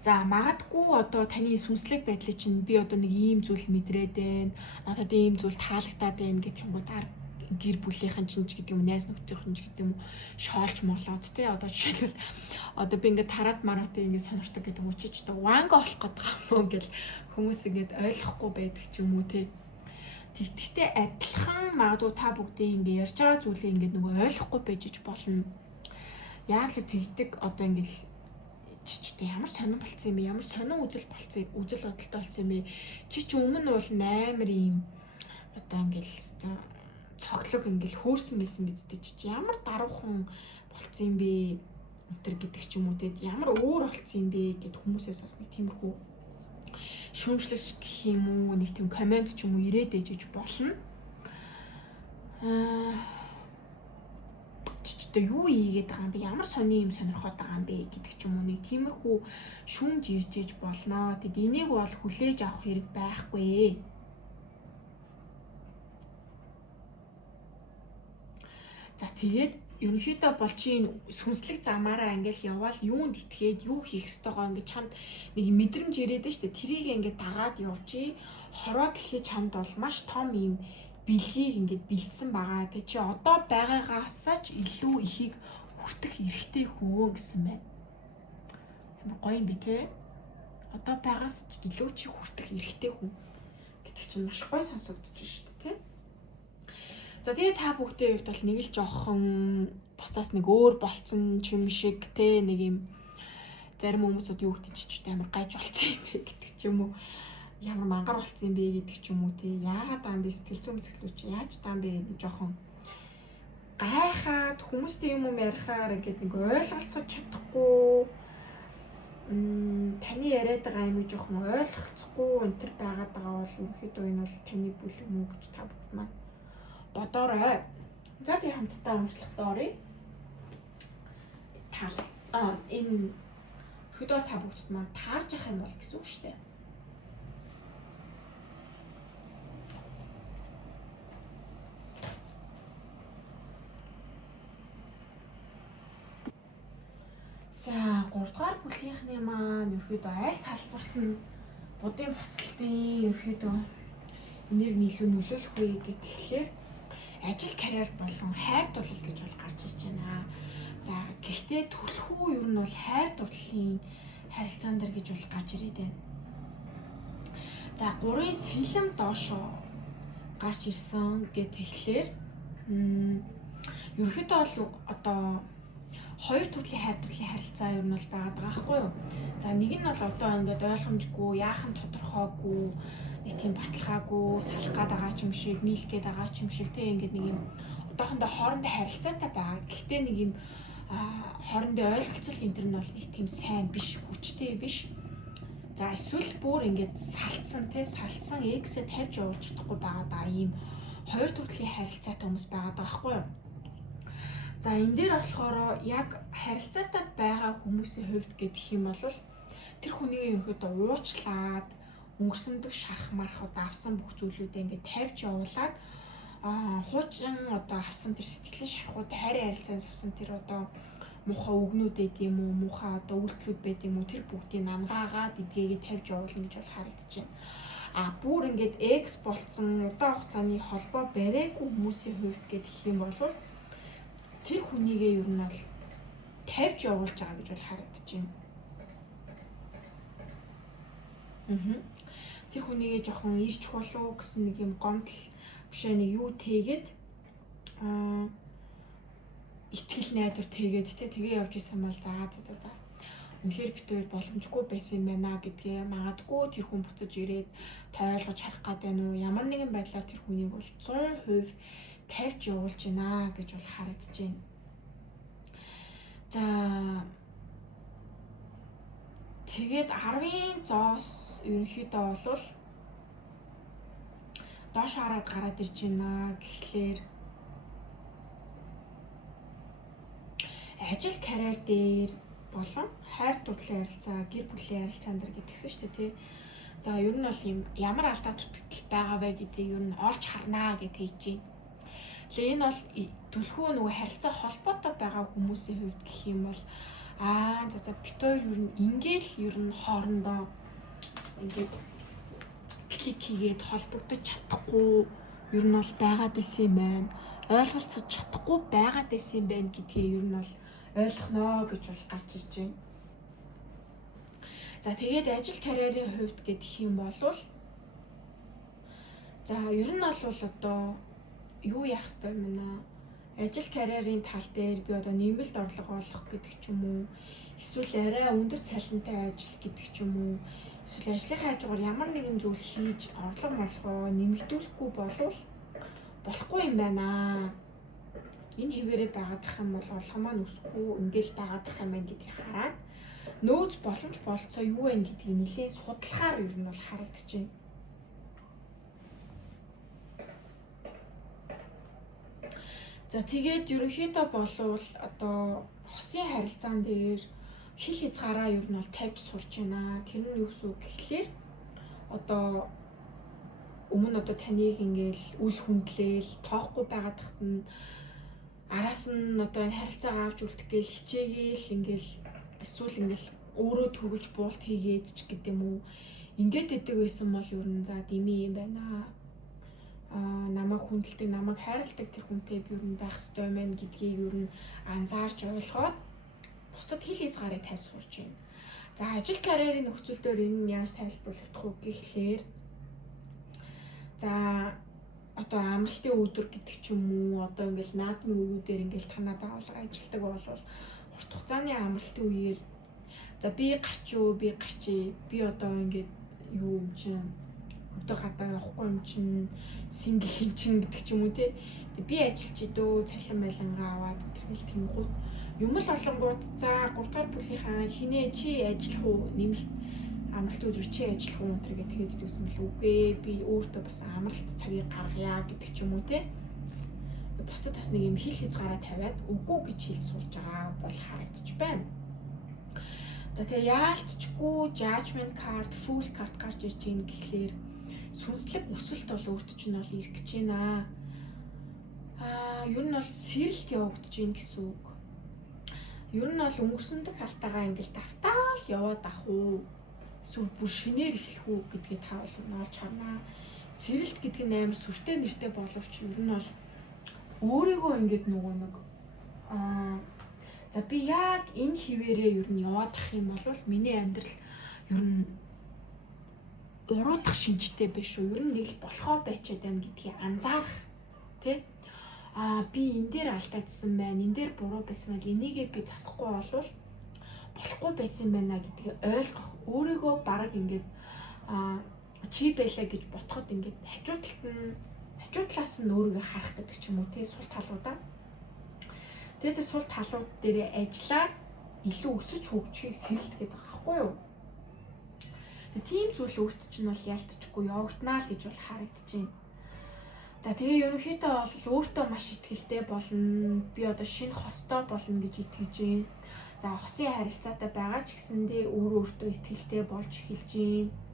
За магадгүй одоо таны сүнслэг байдлыг чинь би одоо нэг ийм зүйл мэдрээд байна. Надад ийм зүйл таалагдаад байна гэх юм уу та гэр бүлийнхэн чинь ч гэдэг юм найз нөхдийнхэн ч гэдэг юм шоолж молоод те одоо жишээлбэл одоо би ингээд тараад мараад ингээд сонирхдаг гэдэг юм чи ч одоо ванга болох гээд байгаа юм гэл хүмүүс ингээд ойлгохгүй байдаг ч юм уу те. Тэгтээ адилхан магадгүй та бүгдийн ингээд ярьж байгаа зүйлийг ингээд нөгөө ойлгохгүй байж болно. Яг л тэгдэг одоо ингээд чичтэй ямар сонирн болцсон юм бэ? Ямар сонирн үзэл болцсон, үзэл бодолтой болцсон юм бэ? Чи өмнө бол амар юм одоо ингээл цоглог ингээл хөөрсөн байсан бидтэй чи ямар даруухан болцсон юм бэ? Өнтер гэдэг ч юм уу тэгэд ямар өөр болцсон юм бэ гэд хүмүүсээс бас нэг тиймэрхүү шүүмжлэгч гэх юм уу нэг тийм комент ч юм уу ирээд ээжж болно. Юу ийгээд байгаа юм бэ? Ямар сони юм сонирхоод байгаа юм бэ гэдэг ч юм уу нэг тиймэрхүү шүүмж ирж иж болно. Тэгэд энийг бол хүлээж авах хэрэг байхгүй. За тэгээд ерөнхийдөө бол чи сүнслэг замаараа ингээл явбал юунд итгээд юу хийх ёстойгоо ингээд чамд нэг мэдрэмж ирээд нь штэ тэрийг ингээд дагаад явжий. Хороод дэлхий чамд бол маш том юм бэлгийг ингээд бэлдсэн байгаа. Тэг чи одоо байгаагаас ч илүү ихийг хүртэх эрхтэй хүн гэсэн байна. Ямар гоё юм бэ те? Одоо байгаас илүү чи хүртэх эрхтэй хүн гэдэг чинь маш гоё сонсогдож байна шүү дээ, тийм. За тэгээ та бүгдийн хувьд бол нэг л жоохон бусдаас нэг өөр болцсон юм шиг те нэг юм зарим хүмүүсүүд юу гэдэг чи амар гайж болцсон юм бэ гэдэг ч юм уу. Ямар мангар болцсон юм бэ гэдэг ч юм уу тий. Яагаад таам би сэтгэл зүйн психологч яаж таам бэ нэг жоохон гайхаад хүмүүстэй юм ярихаар ингээд нэг ойлголцож чадахгүй таны яриад байгаа юм жоохон ойлгоцохгүй энэ төр байгаад байгаа бол ерөнхийдөө энэ бол таны бүлэг мөн гэж та бүгд маань бодоорой. За тий хамтдаа уншлахтаа оръё. Энэ ерөнхийдөө та бүгд маань таарж явах юм бол гэсэн үг шүү дээ. За 3 дугаар бүлгийнхний маань ерөөдөө аль салбарт нь будын боцлтын ерөөдөө энерги илүү нөлөөлөх вэ гэхлээр ажил карьер болон хайр дурлал гэж бол гарч ирж байна. За гэхдээ түлхүү ер нь бол хайр дурлалын харилцаан дээр гэж бол гарч ирээд байна. За 3-ын сэлэм доошо гарч ирсэн гэхлээр ерөөдөө бол одоо хоёр төрлийн хайр дурлалын харилцаа ер нь бол байгаад байгаа байхгүй юу? За нэг нь бол одоо ингээд ойлгомжгүй, яахан тодорхойгүй, нэг тийм баталгаагүй, салах гээд байгаа ч юм шиг, нийлэх гээд байгаа ч юм шиг тийм ингээд нэг юм одоохондоо хоорондоо харилцаатай байгаа. Гэхдээ нэг юм хоорондоо ойлголцол энэ төр нь бол нэг тийм сайн биш, хүчтэй биш. За эсвэл бүр ингээд салцсан X-ээ тавьж явуулж чадахгүй байгаа даа. Ийм хоёр төрлийн харилцаатай хүмүүс байгаад байгаа байхгүй юу? За энэ дээр болохоор яг харилцаатай байгаа хүмүүсийн хувьд гэх юм бол тэр хүнийг ерөнхийдөө уучлаад өнгөрсөндөг шарах марах одоо авсан бүх зүйлүүдээ ингээд тавьж явуулаад хуучин одоо авсан тэр сэтгэлийн шархууд хайр харилцаанд авсан тэр одоо муухай үгнүүд байд юм уу муухай одоо үйлдэлүүд байд юм уу тэр бүгдийг ангаагаад эдгээгээ тавьж явуулна гэж бол харагдаж байна. Бүр ингээд экс болцсон удаан хугацааны холбоо барайгүй хүмүүсийн хувьд гэх юм бол тэр хүнийгээ ер нь бол тавьж явуулж байгаа гэж бол харагдаж байна. Тэр хүнийгээ жоохон ирч болов гэсэн нэг юм гомдол бишээ нэг юу тэгээд итгэл найдвар тэгээд тэгээ явж исэн бол за. Үнэхээр битүүл боломжгүй байсан юм байна гэдгээ магадгүй тэр хүн буцаж ирээд тойлгож харах гэдэг нь үү ямар нэгэн байдлаар тэр хүнийг бол 100% тавьж явуулж байна гэж бол харагдаж байна. За тэгээд 10-ын зоос ерөнхийдөө бол доош хараад гараад ирж байна гэхлээр ажил карьер дээр болон хайр дурлалын харилцаа, гэр бүлийн харилцаан дээр гэдгсэн шүү дээ тий. За ер нь бол юм ямар алдаа дутагдал байгаа вэ гэдгийг ер нь олж харнаа гэж хэлж байна. Тэгэхээр энэ бол түлхүү нөгөө харилцаа холбоотой байгаа хүмүүсийн хувьд гэх юм бол за бит хоёр ер нь ингээл ер нь хоорондоо ингээд клик хийгээд холбогдож чадахгүй ер нь бол байгаад исэн юм байна. Ойлголцож чадахгүй байгаад исэн юм байна гэдгийг ер нь бол ойлгохноо гэж бол гарч ирж байна. За тэгээд ажил карьерийн хувьд гэх юм бол за ер нь бол одоо юу яах ёстой юм бэ? Ажил карьерийн тал дээр би одоо нэмэлт орлого олох гэдэг ч юм уу эсвэл арай өндөр цалинтай ажил гэдэг ч юм уу эсвэл ажлынхаа хажуугаар ямар нэгэн зүйл хийж орлого нэмэгдүүлэхгүй болохгүй юм байна. Энэ хэвээрээ байгаадах юм бол орлого маань өсөхгүй ингээл байгаадах юм байна гэдгийг хараад нөөц боломж болцоо юу вэ гэдгийг нэлээд судлахаар ер нь бол харагдаж байна. За тэгээд ерөнхийдөө болвол одоо хосын харилцаан дээр хил хязгаараа ер нь бол тавьж сурч байна. Тэр нь юу гэсэн үг гэхлээр одоо өмнө одоо таныг ингээл үл хүндлээл тоохгүй байгаадахт нь араас нь одоо энэ харилцаагаа авч үлдэх гээл хичээгээл ингээл эсвэл ингээл өөрөө төрүүлж буулт хийгээд ч гэдэг юм уу ингээд идэг байсан бол ер нь за дими юм байна. Намайг хүндэлдэг, намайг хайрладаг тэр хүнтэй би ер нь байх ёстой юм байна гэдгийг ер нь анзаарч ойлгоод бусдад хил хязгаарыг тавьж сурч байна. За ажил карьерийн нөхцөл дээр энэ яаж тайлбарлагдах вэ гэхлээр за одоо амралтын өдөр гэдэг ч юм уу одоо ингээл наадмын үеүүдээр ингээл танаа байгууллага ажилтдаг бол урт хугацааны амралтын үеэр за би гарчий би одоо ингээд юу юм чинь өдөө гадаа явахгүй юм чинь сингл юм чинь гэдэг ч юм уу тий. Би ажиллаж идөө цалин байлангаа аваад тэгэл тэнгууд юм л олонгууд за 3 дахь бүлийнхаа хинээ чи ажиллах уу нэмэлт амралт өдөр чи ажиллах уу өнтер гэдэг тэгээд идвсэн мэл үгүй би өөртөө бас амралт цагийг гаргая гэдэг ч юм уу тий. Бусдад бас нэг юм хил хязгаараа тавиад үгүй гэж хэлж сурж байгаа бол харагдаж байна. За тэгээ яалтчгүй judgment card, full card гарч ирж байгаа гэхлээр сүнслэг өсөлт бол өөрт чинь бол ирэх гэж байна. Ер нь бол сэрэлт явагдаж байна гэсэн үг. Ер нь бол өнгөрсөндөг халтаагаа ингээл давтаал яваад ах уу? Эсвэл бүр шинээр эхлэх үү гэдгээ та бол нуулж харнаа. Сэрэлт гэдэг нь амар сүртэй нэртэй боловч ер нь бол өөрийгөө ингээд нөгөө нэг за би яг энэ хിവэрээ ер нь яваадах юм бол миний амьдрал ер нь уруудах шинжтэй биш үү? Ер нь нэг л болохоо байчаад байна гэдгийг анзаарах тий? Би энэ дээр алдагдсан байна, энэ дээр буруу байсан байна, энийгээ би засахгүй болвол болохгүй байсан байна гэдгийг ойлгох. Өөрийгөө бараг ингээд чи байлаа гэж ботход ингээд хажуудлаас нь өөрийгөө харах гэдэг ч юм уу тий? Сул талуудаа. Тэгээд тэр сул талууд дээр ажиллаад илүү өсөж хөгжихийг сэрэлт гэдэг байгаа байхгүй юу? Тийм зүйл өөрт чинь бол ялтчихгүй явагдана л гэж бол харагдаж байна. За тэгээ ерөнхийдөө бол өөртөө маш ихтэй болно. Би одоо шинэ хостой болно гэж итгэж байна. За хосын харилцаатай байгаа ч гэсэндээ өөртөө итгэлтэй болж эхэлж байна.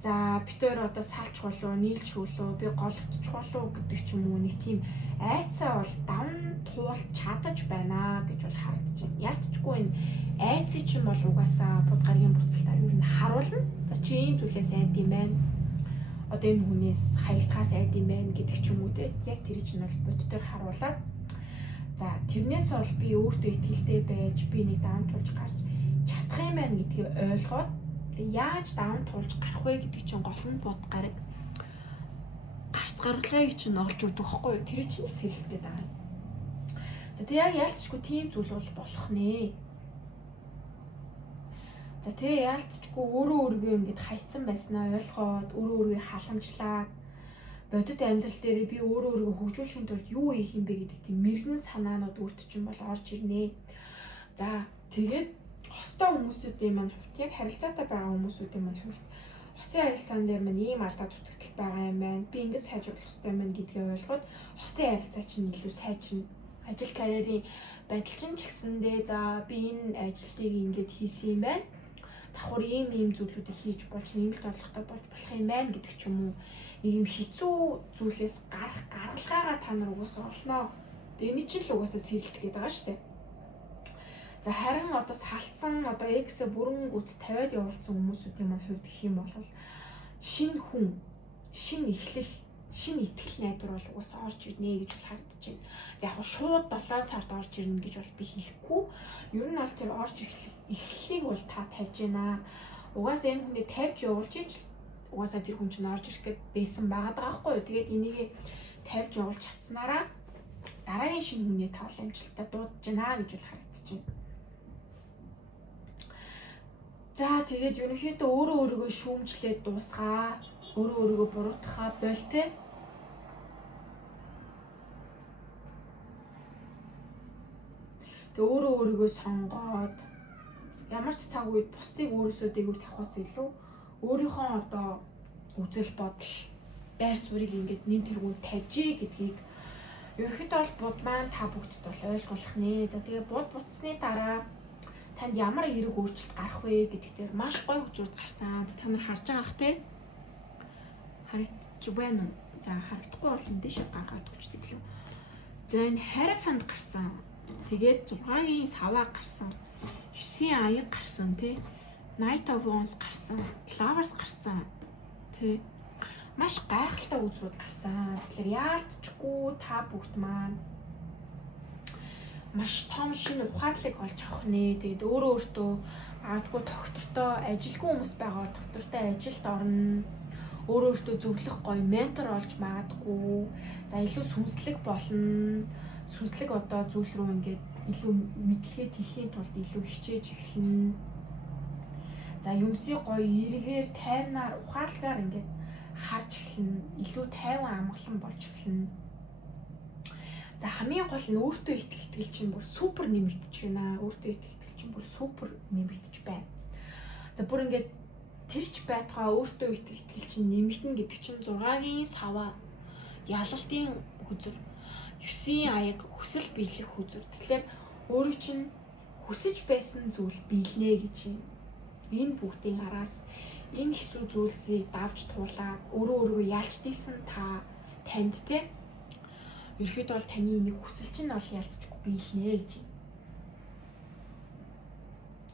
За бид хоёр одоо салч болов, нийлж болов, би голөгдчих болов гэдэг ч юм уу нэг тийм айцаа бол давн туулж чадаж байна гэж бол харагдаж байна. Ялцчгүй энэ айцыг чинь бол угаасаа будгаргийн буцалтаар юу н харуулна. За чи ийм зүйлээс айд юм байна. Одоо энэ хүнээс хаягдхаас айд юм байна гэдэг ч юм уу те. Яг тэр чинь бол боддоор харуулаад за тэрнээс бол би өөртөө итгэлтэй байж би нэг давн туулж гарч чадах юм байна гэдгийг ойлгоод яаж даван туулж гарах вэ гэдэг чинь гол нь бод гараг гарц гаргалгыг чинь олж өгдөг байхгүй юу? Тэр чинь сэлэлтэй байгаа. За тэг яг яалтчгүй тийм зүйл бол болох нэ. За тэг яалтчгүй өөрөө өөргөө ингэж хайцсан байснаа ойлгоод өөрөө өөргөө халамжлаад бодит амьдрал дээр би өөрөө өөргөө хөгжүүлэхийн тулд юу хийх юм бэ гэдэг тийм мэрэгэн санаанууд өөрт чинь бол орж ирнэ. За тэгээд хостой хүмүүсүүдийн маань хувьд яг харилцаатай байгаа хүмүүсүүдийн маань хувьд хосын харилцаан дээр маань ийм алдаа дутагдал байгаа юм байна. Би ингэж сайжруулах хэрэгтэй юм байна гэдгийг ойлгоод хосын харилцаа чинь илүү сайжирна. Ажил карьерийн байдал чинь ч гэсэндээ за би энэ ажилтгийг ингэж хийсэн юм байна. Давхар ийм зүйлүүдийг хийж болж нэмэлт орлоготой болж болох юм байна гэдэг ч юм уу. Нэг юм хэцүү зүйлээс гарах гаргалгаагаа та нар угаасаа олноо. Эний чинь л угаасаа сэрэлт гэдэг байгаа шүү дээ. За харин одоо салцсан одоо X бүрэн гүц 50-аад явуулсан хүмүүсүүдийн маань хувьд гэх юм бол шинэ хүн, шинэ эхлэл, шинэ итгэл найдвар бол угаасаа орж ирнэ гэж бол харагдаж байна. За яг шууд 7 сард орж ирнэ гэж бол би хэлэхгүй. Ер нь бол тэр орж эхлэлийг бол та тавьж байна. Угаасаа энэ хүнийг тавьж явуулж ич угаасаа тэр хүн чинь орж ирэх гээд байсан байгаа даахгүй юу. Тэгээд энийг тавьж явуулж чадсанараа дараагийн шинэ хүний тавл амжилттай дуудаж байна гэж бол харагдаж байна. За тэгээд ерөнхийдөө өөрийгөө шүүмжлээд дуусгаа. Өөрийгөө буруутгахаа боль те. Тэгээд өөрийгөө сонгоод ямар ч цаг үед бусдыг өөрөөсөө дээгүүр тавихаас илүү өөрийнхөө одоо үзэл бодол, байр суурийг ингээд нэн тэргүүнд тавьжээ гэдгийг ерөнхийдөө бол буд маань та бүгдд бол ойлгох нэ. За тэгээд буд буцсны дараа танд ямар эерэг өөрчлөлт гарах вэ гэдэг дээр маш гоё үзүүрд гарсан. Та нар харж байгаа ах те. Харагдчих байна уу? За харагдахгүй бол энэ дэше гаргаад өгчдөг лөө. За энэ Hierophant гарсан. Тэгээд 6-ийн саваа гарсан. 9-ийн аяг гарсан те. Knight of Wands гарсан. Lovers гарсан. Тэ. Маш гайхалтай үзүүрд гарсан. Тэгэхээр яалтчгүй та бүгд маань маш том шинэ ухаарлыг олж авах нэ. Тэгээд өөртөө аадгүй доктортой ажилгүй хүмүүс байгаа доктортой ажилд орно. Өөртөө зөвлөх гоё ментор олж магадгүй. За илүү сүнслэг болно. Сүнслэг одоо зүйл рүү ингээд илүү мэдлэгээ тэлхийн тулд илүү хичээж эхэлнэ. За юмсыг гоё эргээр тайвнаар ухаалгаар ингээд харж эхэлнэ. Илүү тайван амгалан болж эхэлнэ. За хамгийн гол нь өөртөө итгэл чинь бүр супер нэмэгдэж байна. Өөртөө итгэл чинь бүр супер нэмэгдэж байна. За бүр ингээд тэрч байтугай өөртөө итгэл чинь нэмэгдэнэ гэдэг чинь 6-гийн саваа, ялалтын хүзэр, 9-ийн аяг, хүсэл биелэх хүзэр. Тэгэхээр өөрөө чинь хүсэж байсан зүйл биелнэ гэж юм. Энэ бүгдийн араас энэ хэцүү зүйлсийг давж туулаад өөрийгөө ялж дийсэн та танд те ерөөхдөө бол таны нэг хүсэл чинь бол ялцчихгүй биелнэ гэж.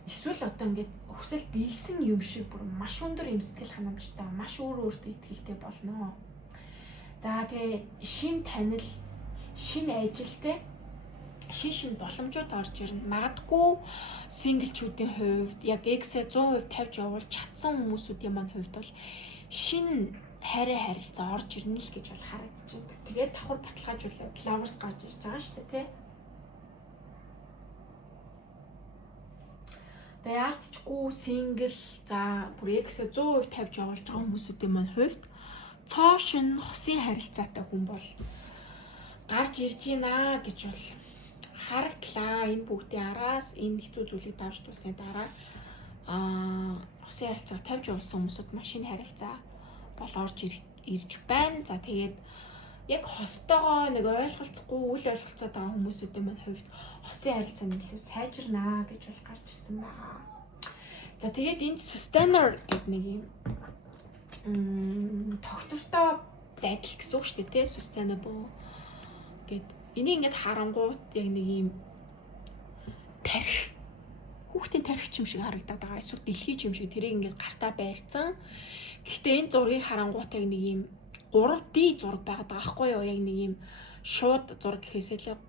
Эсвэл одоо ингээд хүсэл биелсэн юм шиг бүр маш өндөр юм сэтгэл ханамжтай, маш өөртөө итгэлтэй болно. За тэгээ шин танил, шин ажилтэй, шин боломжууд орж ирнэ. Магадгүй синглчүүдийн хувьд яг X-ээ 100% тавьж явуул чадсан хүмүүсүүдийн маань хувьд бол шин хайрын харилцаа орж ирнэ л гэж бол харагдаж байна. Тэгээд давхар баталгаажуулаад Lovers гарч ирж байгаа шүү дээ, тий. Тэгээд яалтчгүй single за бүр X-ээ 100% тавьж явуулж байгаа хүмүүсүүдийн маань хувьд цоо шин хосын харилцаатай хүн бол гарч ирж байна гэж бол харагдлаа. Энэ бүгдийн араас энэ хэцүү зүйлийг давж туусны дараа хосын харилцаа тавьж явуулсан хүмүүсүүд машин харилцаа бол орж ирж байна. За тэгээд яг хостойгоо нэг ойлголцохгүй үл ойлголцоод байгаа хүмүүсүүдийн маань хувьд хосын харилцаа нь илүү сайжирнаа гэж бол гарч ирсэн байгаа. За тэгээд энд sustainer гэдэг нэг юм тогтвортой байдал гэсэн үг шүү дээ, тий? Sustainable гэд энийг ингээд харангуут яг нэг юм тарих хүүхдийн тархич юм шиг харагдаад байгаа. Эсвэл дэлхий юм шиг тэрийг ингээд гартаа байрцсан. Гэхдээ энэ зургийг харангуут яг нэг юм 3D зураг байгаад байгаа байхгүй юу? Яг нэг юм шууд зураг гэхээсээ л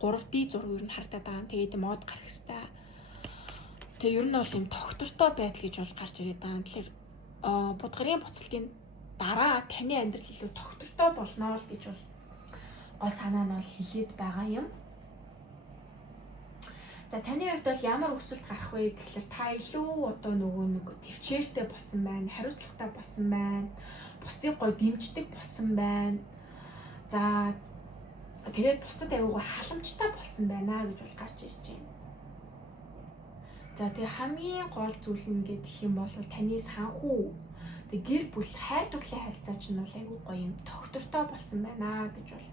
3D зураг юу н харагдаад байгаа. Тэгээд мод гарах хэвээр. Тэгээ ер нь бол юм тогтвортой байдал гэж бол гарч ирээд байгаа. Тэгэхээр будгарын буцалтын дараа таны амьдрал илүү тогтвортой болно л гэж бол гол санаа нь бол хэлээд байгаа юм. За таны хувьд бол ямар өсөлт гарах вэ гэхэлэр та илүү одоо нөгөө нэг төвчээртэй болсон байна, хариуцлагатай болсон байна, бусдыг гоё дэмждэг болсон байна. За тэгээд бусдад аюугаа халамжтай болсон байна гэж бол гарч ирж байна. За тэгээ хамгийн гол зүйл нь гэх юм бол таны санхүү, тэг гэр бүл, хайр дурлалын харилцаа чинь бол аюу гоё юм тогтвортой болсон байна гэж бол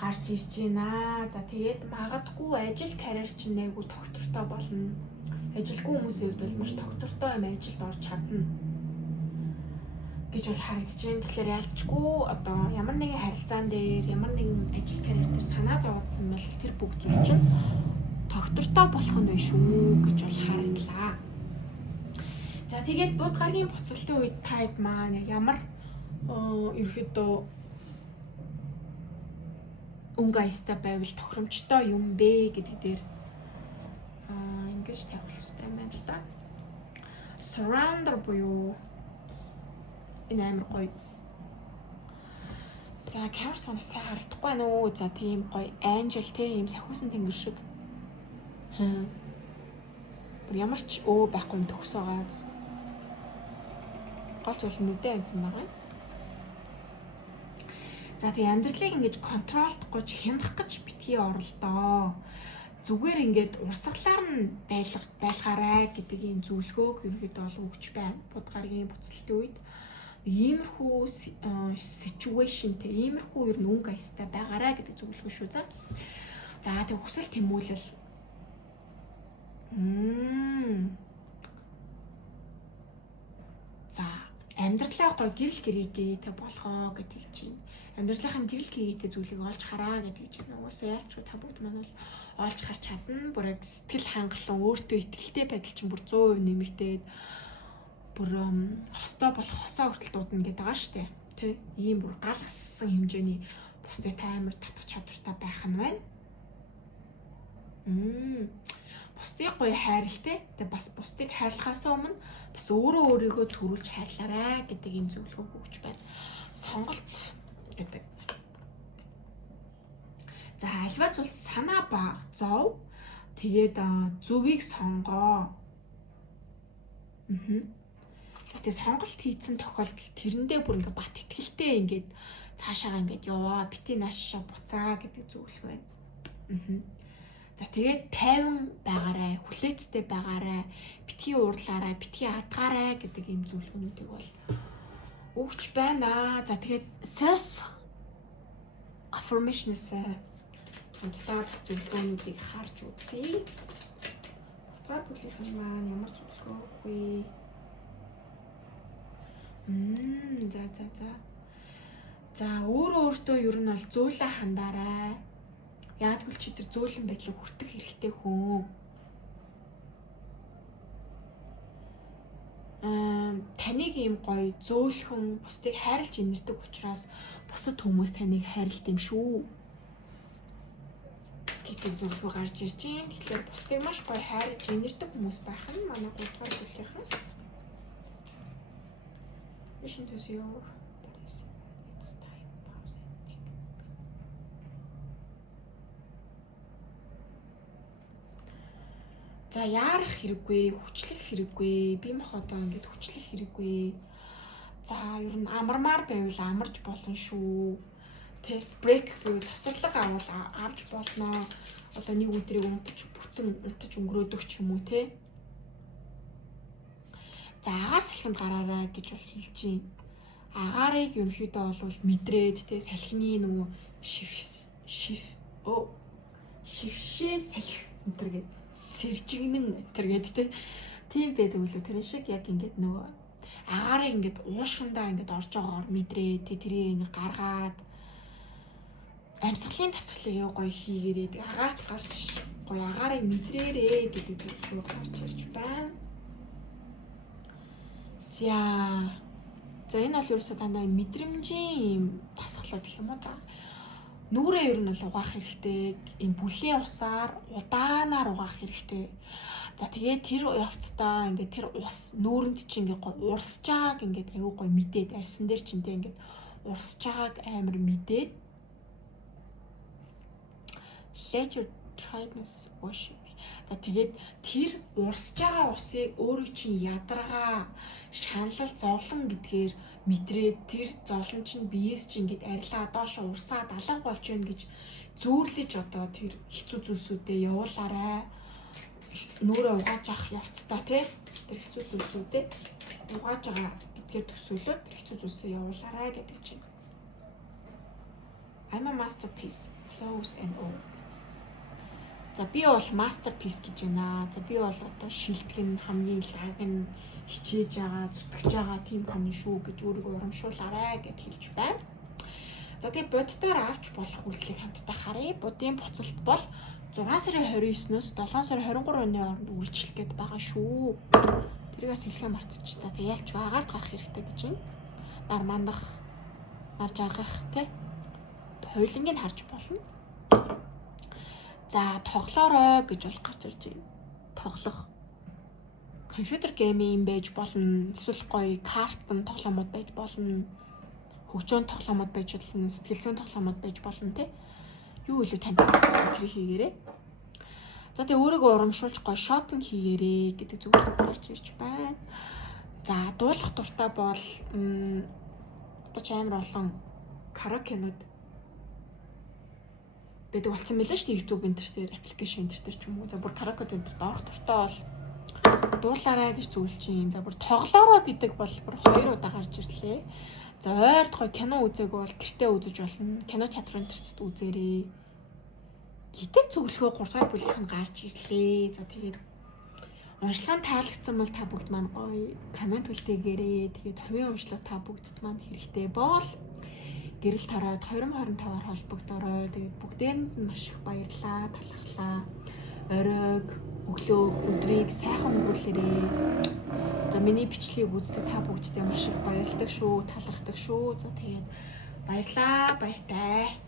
гарч ирж байна. За тэгээд магадгүй ажил карьер чинь айгүй тогтвортой болно. Ажилгүй хүмүүсийн хувьд бол маш тогтвортой юм ажилд орж чадна гэж бол харагдаж байна. Тэгэхээр ялцчгүй одоо ямар нэгэн харилцаан дээр, ямар нэгэн ажил карьер дээр санаа зовоодсон бол тэр бүх зүйл чинь тогтвортой болох нь биш үү гэж бол харагдлаа. За тэгээд будгаргийн буцалтын үед таад маань ямар ерөөдөө өнгө аястай байвал тохиромжтой юм бэ гэдэг дээр ингэж тавих хэрэгтэй юм байна л да. Surrender буюу энэ амар гоё. За камер тоноос сайн харагдахгүй байна уу? За тийм гоё angel тийм юм сахиусан тэнгэр шиг. Бүр ямар ч байхгүй юм төгс байгааз. Гол зүйл нүдэ анцсан байгаа. За тэгээ амьдралыг ингэж контролдох гэж хянах гэж битгий оролдоо. Зүгээр ингэж урсгалаар нь байлгаарай гэдэг ийм зөвлөгөөг ерөөдөө бол өгч байна. Будгаргийн буцалтын үед иймэрхүү ситүэйшнтэй иймэрхүү ер нь өнгө аястай байгаарай гэдэг зөвлөгөө шүү. За тэгээ хүсэл тэмүүлэл. За амьдралаа гоё гэрэл гэрээтэй болгоо гэдэг чинь амьдралынхаа гэрэл гэрээтэй зүйлийг олж хараа гэдэг чинь угаасаа ялчгүй та бүгд маань бол олж харж чадна. Бүр яг сэтгэл хангалуун өөртөө итгэлтэй байдал чинь бүр 100% нэмэгдээд бүр хостой болох хосоо хүртэл дуудана гэдэг байгаа шүү дээ. Тэ ийм бүр гал ассан хэмжээний бусдад таймер татах чадвартай байх нь байна. Бусдыг гоё хайрлалтай. Тэгээ бас бусдыг хайрлахаас өмнө бас өөрийгөө төрүүлж хайрлаарай гэдэг юм зөвлөгөө өгч байна. Сонголт гэдэг. За альва зүйл санаа баг зов. Тэгээд зөвийг сонгоо. Тэгээ сонголт хийсэн тохиолдолд тэрэндээ бүр ингээ бат итгэлтэй ингээд цаашаага ингээд яваа, бити наашаа буцаа гэдэг зөвлөгөө байна. За тэгээд тайван байгаарай, хүлээцтэй байгаарай, битгий уурлаарай, битгий адгаарай гэдэг ийм зөвлөгөөнүүдийг бол өгч байна. За тэгээд self affirmation-ээс хамтдаа бас зөвлөгөөнүүдийг харж үзье. Гурван бүлийнхэн маань ямар зөвлөгөө өгөх вэ? За өөртөө ер нь бол зөөлөн хандаарай. Яг тэгвэл чи тэр зөөлөн байдлыг хүртэх хэрэгтэй хүн. Таныг ийм гоё зөөлхөн бусдыг хайрлж инэрдэг учраас бусад хүмүүс таныг хайрлт юм шүү. Гэдэг зөвлөгөө гарч ирж байна. Тэгэхээр бусдыг маш гоё хайрлж инэрдэг хүмүүс байх нь манай 3 дугаар бүлгийнхэн. Listen to your please. It's time pause and think. За яарах хэрэггүй, хүчлэх хэрэггүй, би мохотоо ингэж хүчлэх хэрэггүй. За ер нь амармаар байвал амарч болно шүү. Тэ брейк буюу завсарлага авал авч болно. Одоо нэг өдрийг бүтэн өнгөрөөдөг ч юм уу те. За агаар салхинд гараарай гэж бол хэлж байна. агаарыг ерөнхийдөө бол мэдрээд тэ салхины нөгөө шившээ салхи энэ гээд сэржигнэн тэр гээд тэ тийм байдаг үлээ тэр шиг яг ингээд нөгөө агаарыг ингээд уушгиндаа ингээд орж байгаагаар мэдрээд тэ тэрийг ингээд гаргаад амьсгалын тасгалыг гоё хийгээрээ тэг агаарт гарч гоё агаарыг мэдрээрээ гэдэг зүйл гарч ирж байна. За энэ бол ерөөсөө дандаа мэдрэмжийн юм тасгалууд гэх юм уу та. Нүрээ ер нь бол угаах хэрэгтэй. Ийм бүлийн усаар удаанаар угаах хэрэгтэй. За тэгээд тэр явцдаа ингээд тэр ус нүүрэнд чинь ингээд гоё урсж байгааг ингээд аюу гоё мэдээд арьсан дээр чинь тэ ингээд урсж байгааг амар мэдээд let your tiredness wash away. Тэгээд тэр урсж байгаа усыг өөрөө чинь ядаргаа шаналл зовлон гэдгээр мэдрээд тэр зовлон чинь биеэс чинь ингээд арилаа доошо урсаад алга болж байна гэж зүүрлэж одоо тэр хэцүү зүйлсүүдээ явуулаарай. Нүрээ угааж авах явцдаа тий тэр хэцүү зүйлсүүдээ угааж байгаа гэдгээр төсөөлөд тэр хэцүү зүйлсээ явуулаарай гэдэг чинь. I'm a masterpiece, flows and all. За би бол masterpiece гэж байна. За би бол одоо шилтгэн хамгийн лаг нь хичээж байгаа, зүтгэж байгаа тийм хүн шүү гэж өөрийгөө урамшуулаарай гэж хэлж байна. За тэгээ боддоор авч болох үйлчлэг хамтдаа харъя. Будын буцалт бол 6 сарын 29-ноос 7 сарын 23-ны хооронд үргэлжлэх гээд байгаа шүү. Тэргээс хэлхээ мартчих. За тэгээ ялч агаард гарах хэрэгтэй гэж байна. Нар мандах, нар жаргах тий. Хоёулангийг харж болно. За тоглоорой гэж бол гарч ирж байна. Тоглох. Компьютер гейминг байж болно. Эсвэл гоё картын тоглоомод байж болно. Хөгжөөний тоглоомод байж болно. Сэтгэл зүйн тоглоомод байж болно тий. Юу илүү танд тэр хийгээрэй. За тэгээ өөрийгөө урамшуулж гоё шопинг хийгээрэй гэдэг зүгээр гарч ирж байна. За дуулах дуртай бол одоо ч амар олон караокенууд байдаг болсон мэлээ шүү дээ YouTube энэ төр аппликейшн энэ төр ч юм уу. За бүр караокед энэ төр орох дуртай бол дуулаарай гэж зөвлөж юм. За бүр тоглоорой гэдэг бол бүр 2 удаа гарч ирлээ. За ойрд гоё кино үзээгүй бол гэртээ үзэж болно. Кино театрын төрт үзээрэй. Гитэг зөвлөгөө 3 дахь бүлийнх нь гарч ирлээ. За тэгээд уншлагын таалагдсан бол та бүгд маань гоё комент үлдээгээрэй. Тэгээд хувийн уншлага та бүгдд маань хэрэгтэй бол гэрэл тараад 2025-аар холбогдорой. Тэгээд бүгдээнд нь маш их баярлалаа, талархлаа. Оройг, өглөө, өдрийг сайхан өнгөрүүлээрэй. За миний бичлэгийг үзсэн та бүгдтэй маш их баярлалаа шүү, талархдаг шүү. За тэгээд баярлалаа, баяртай.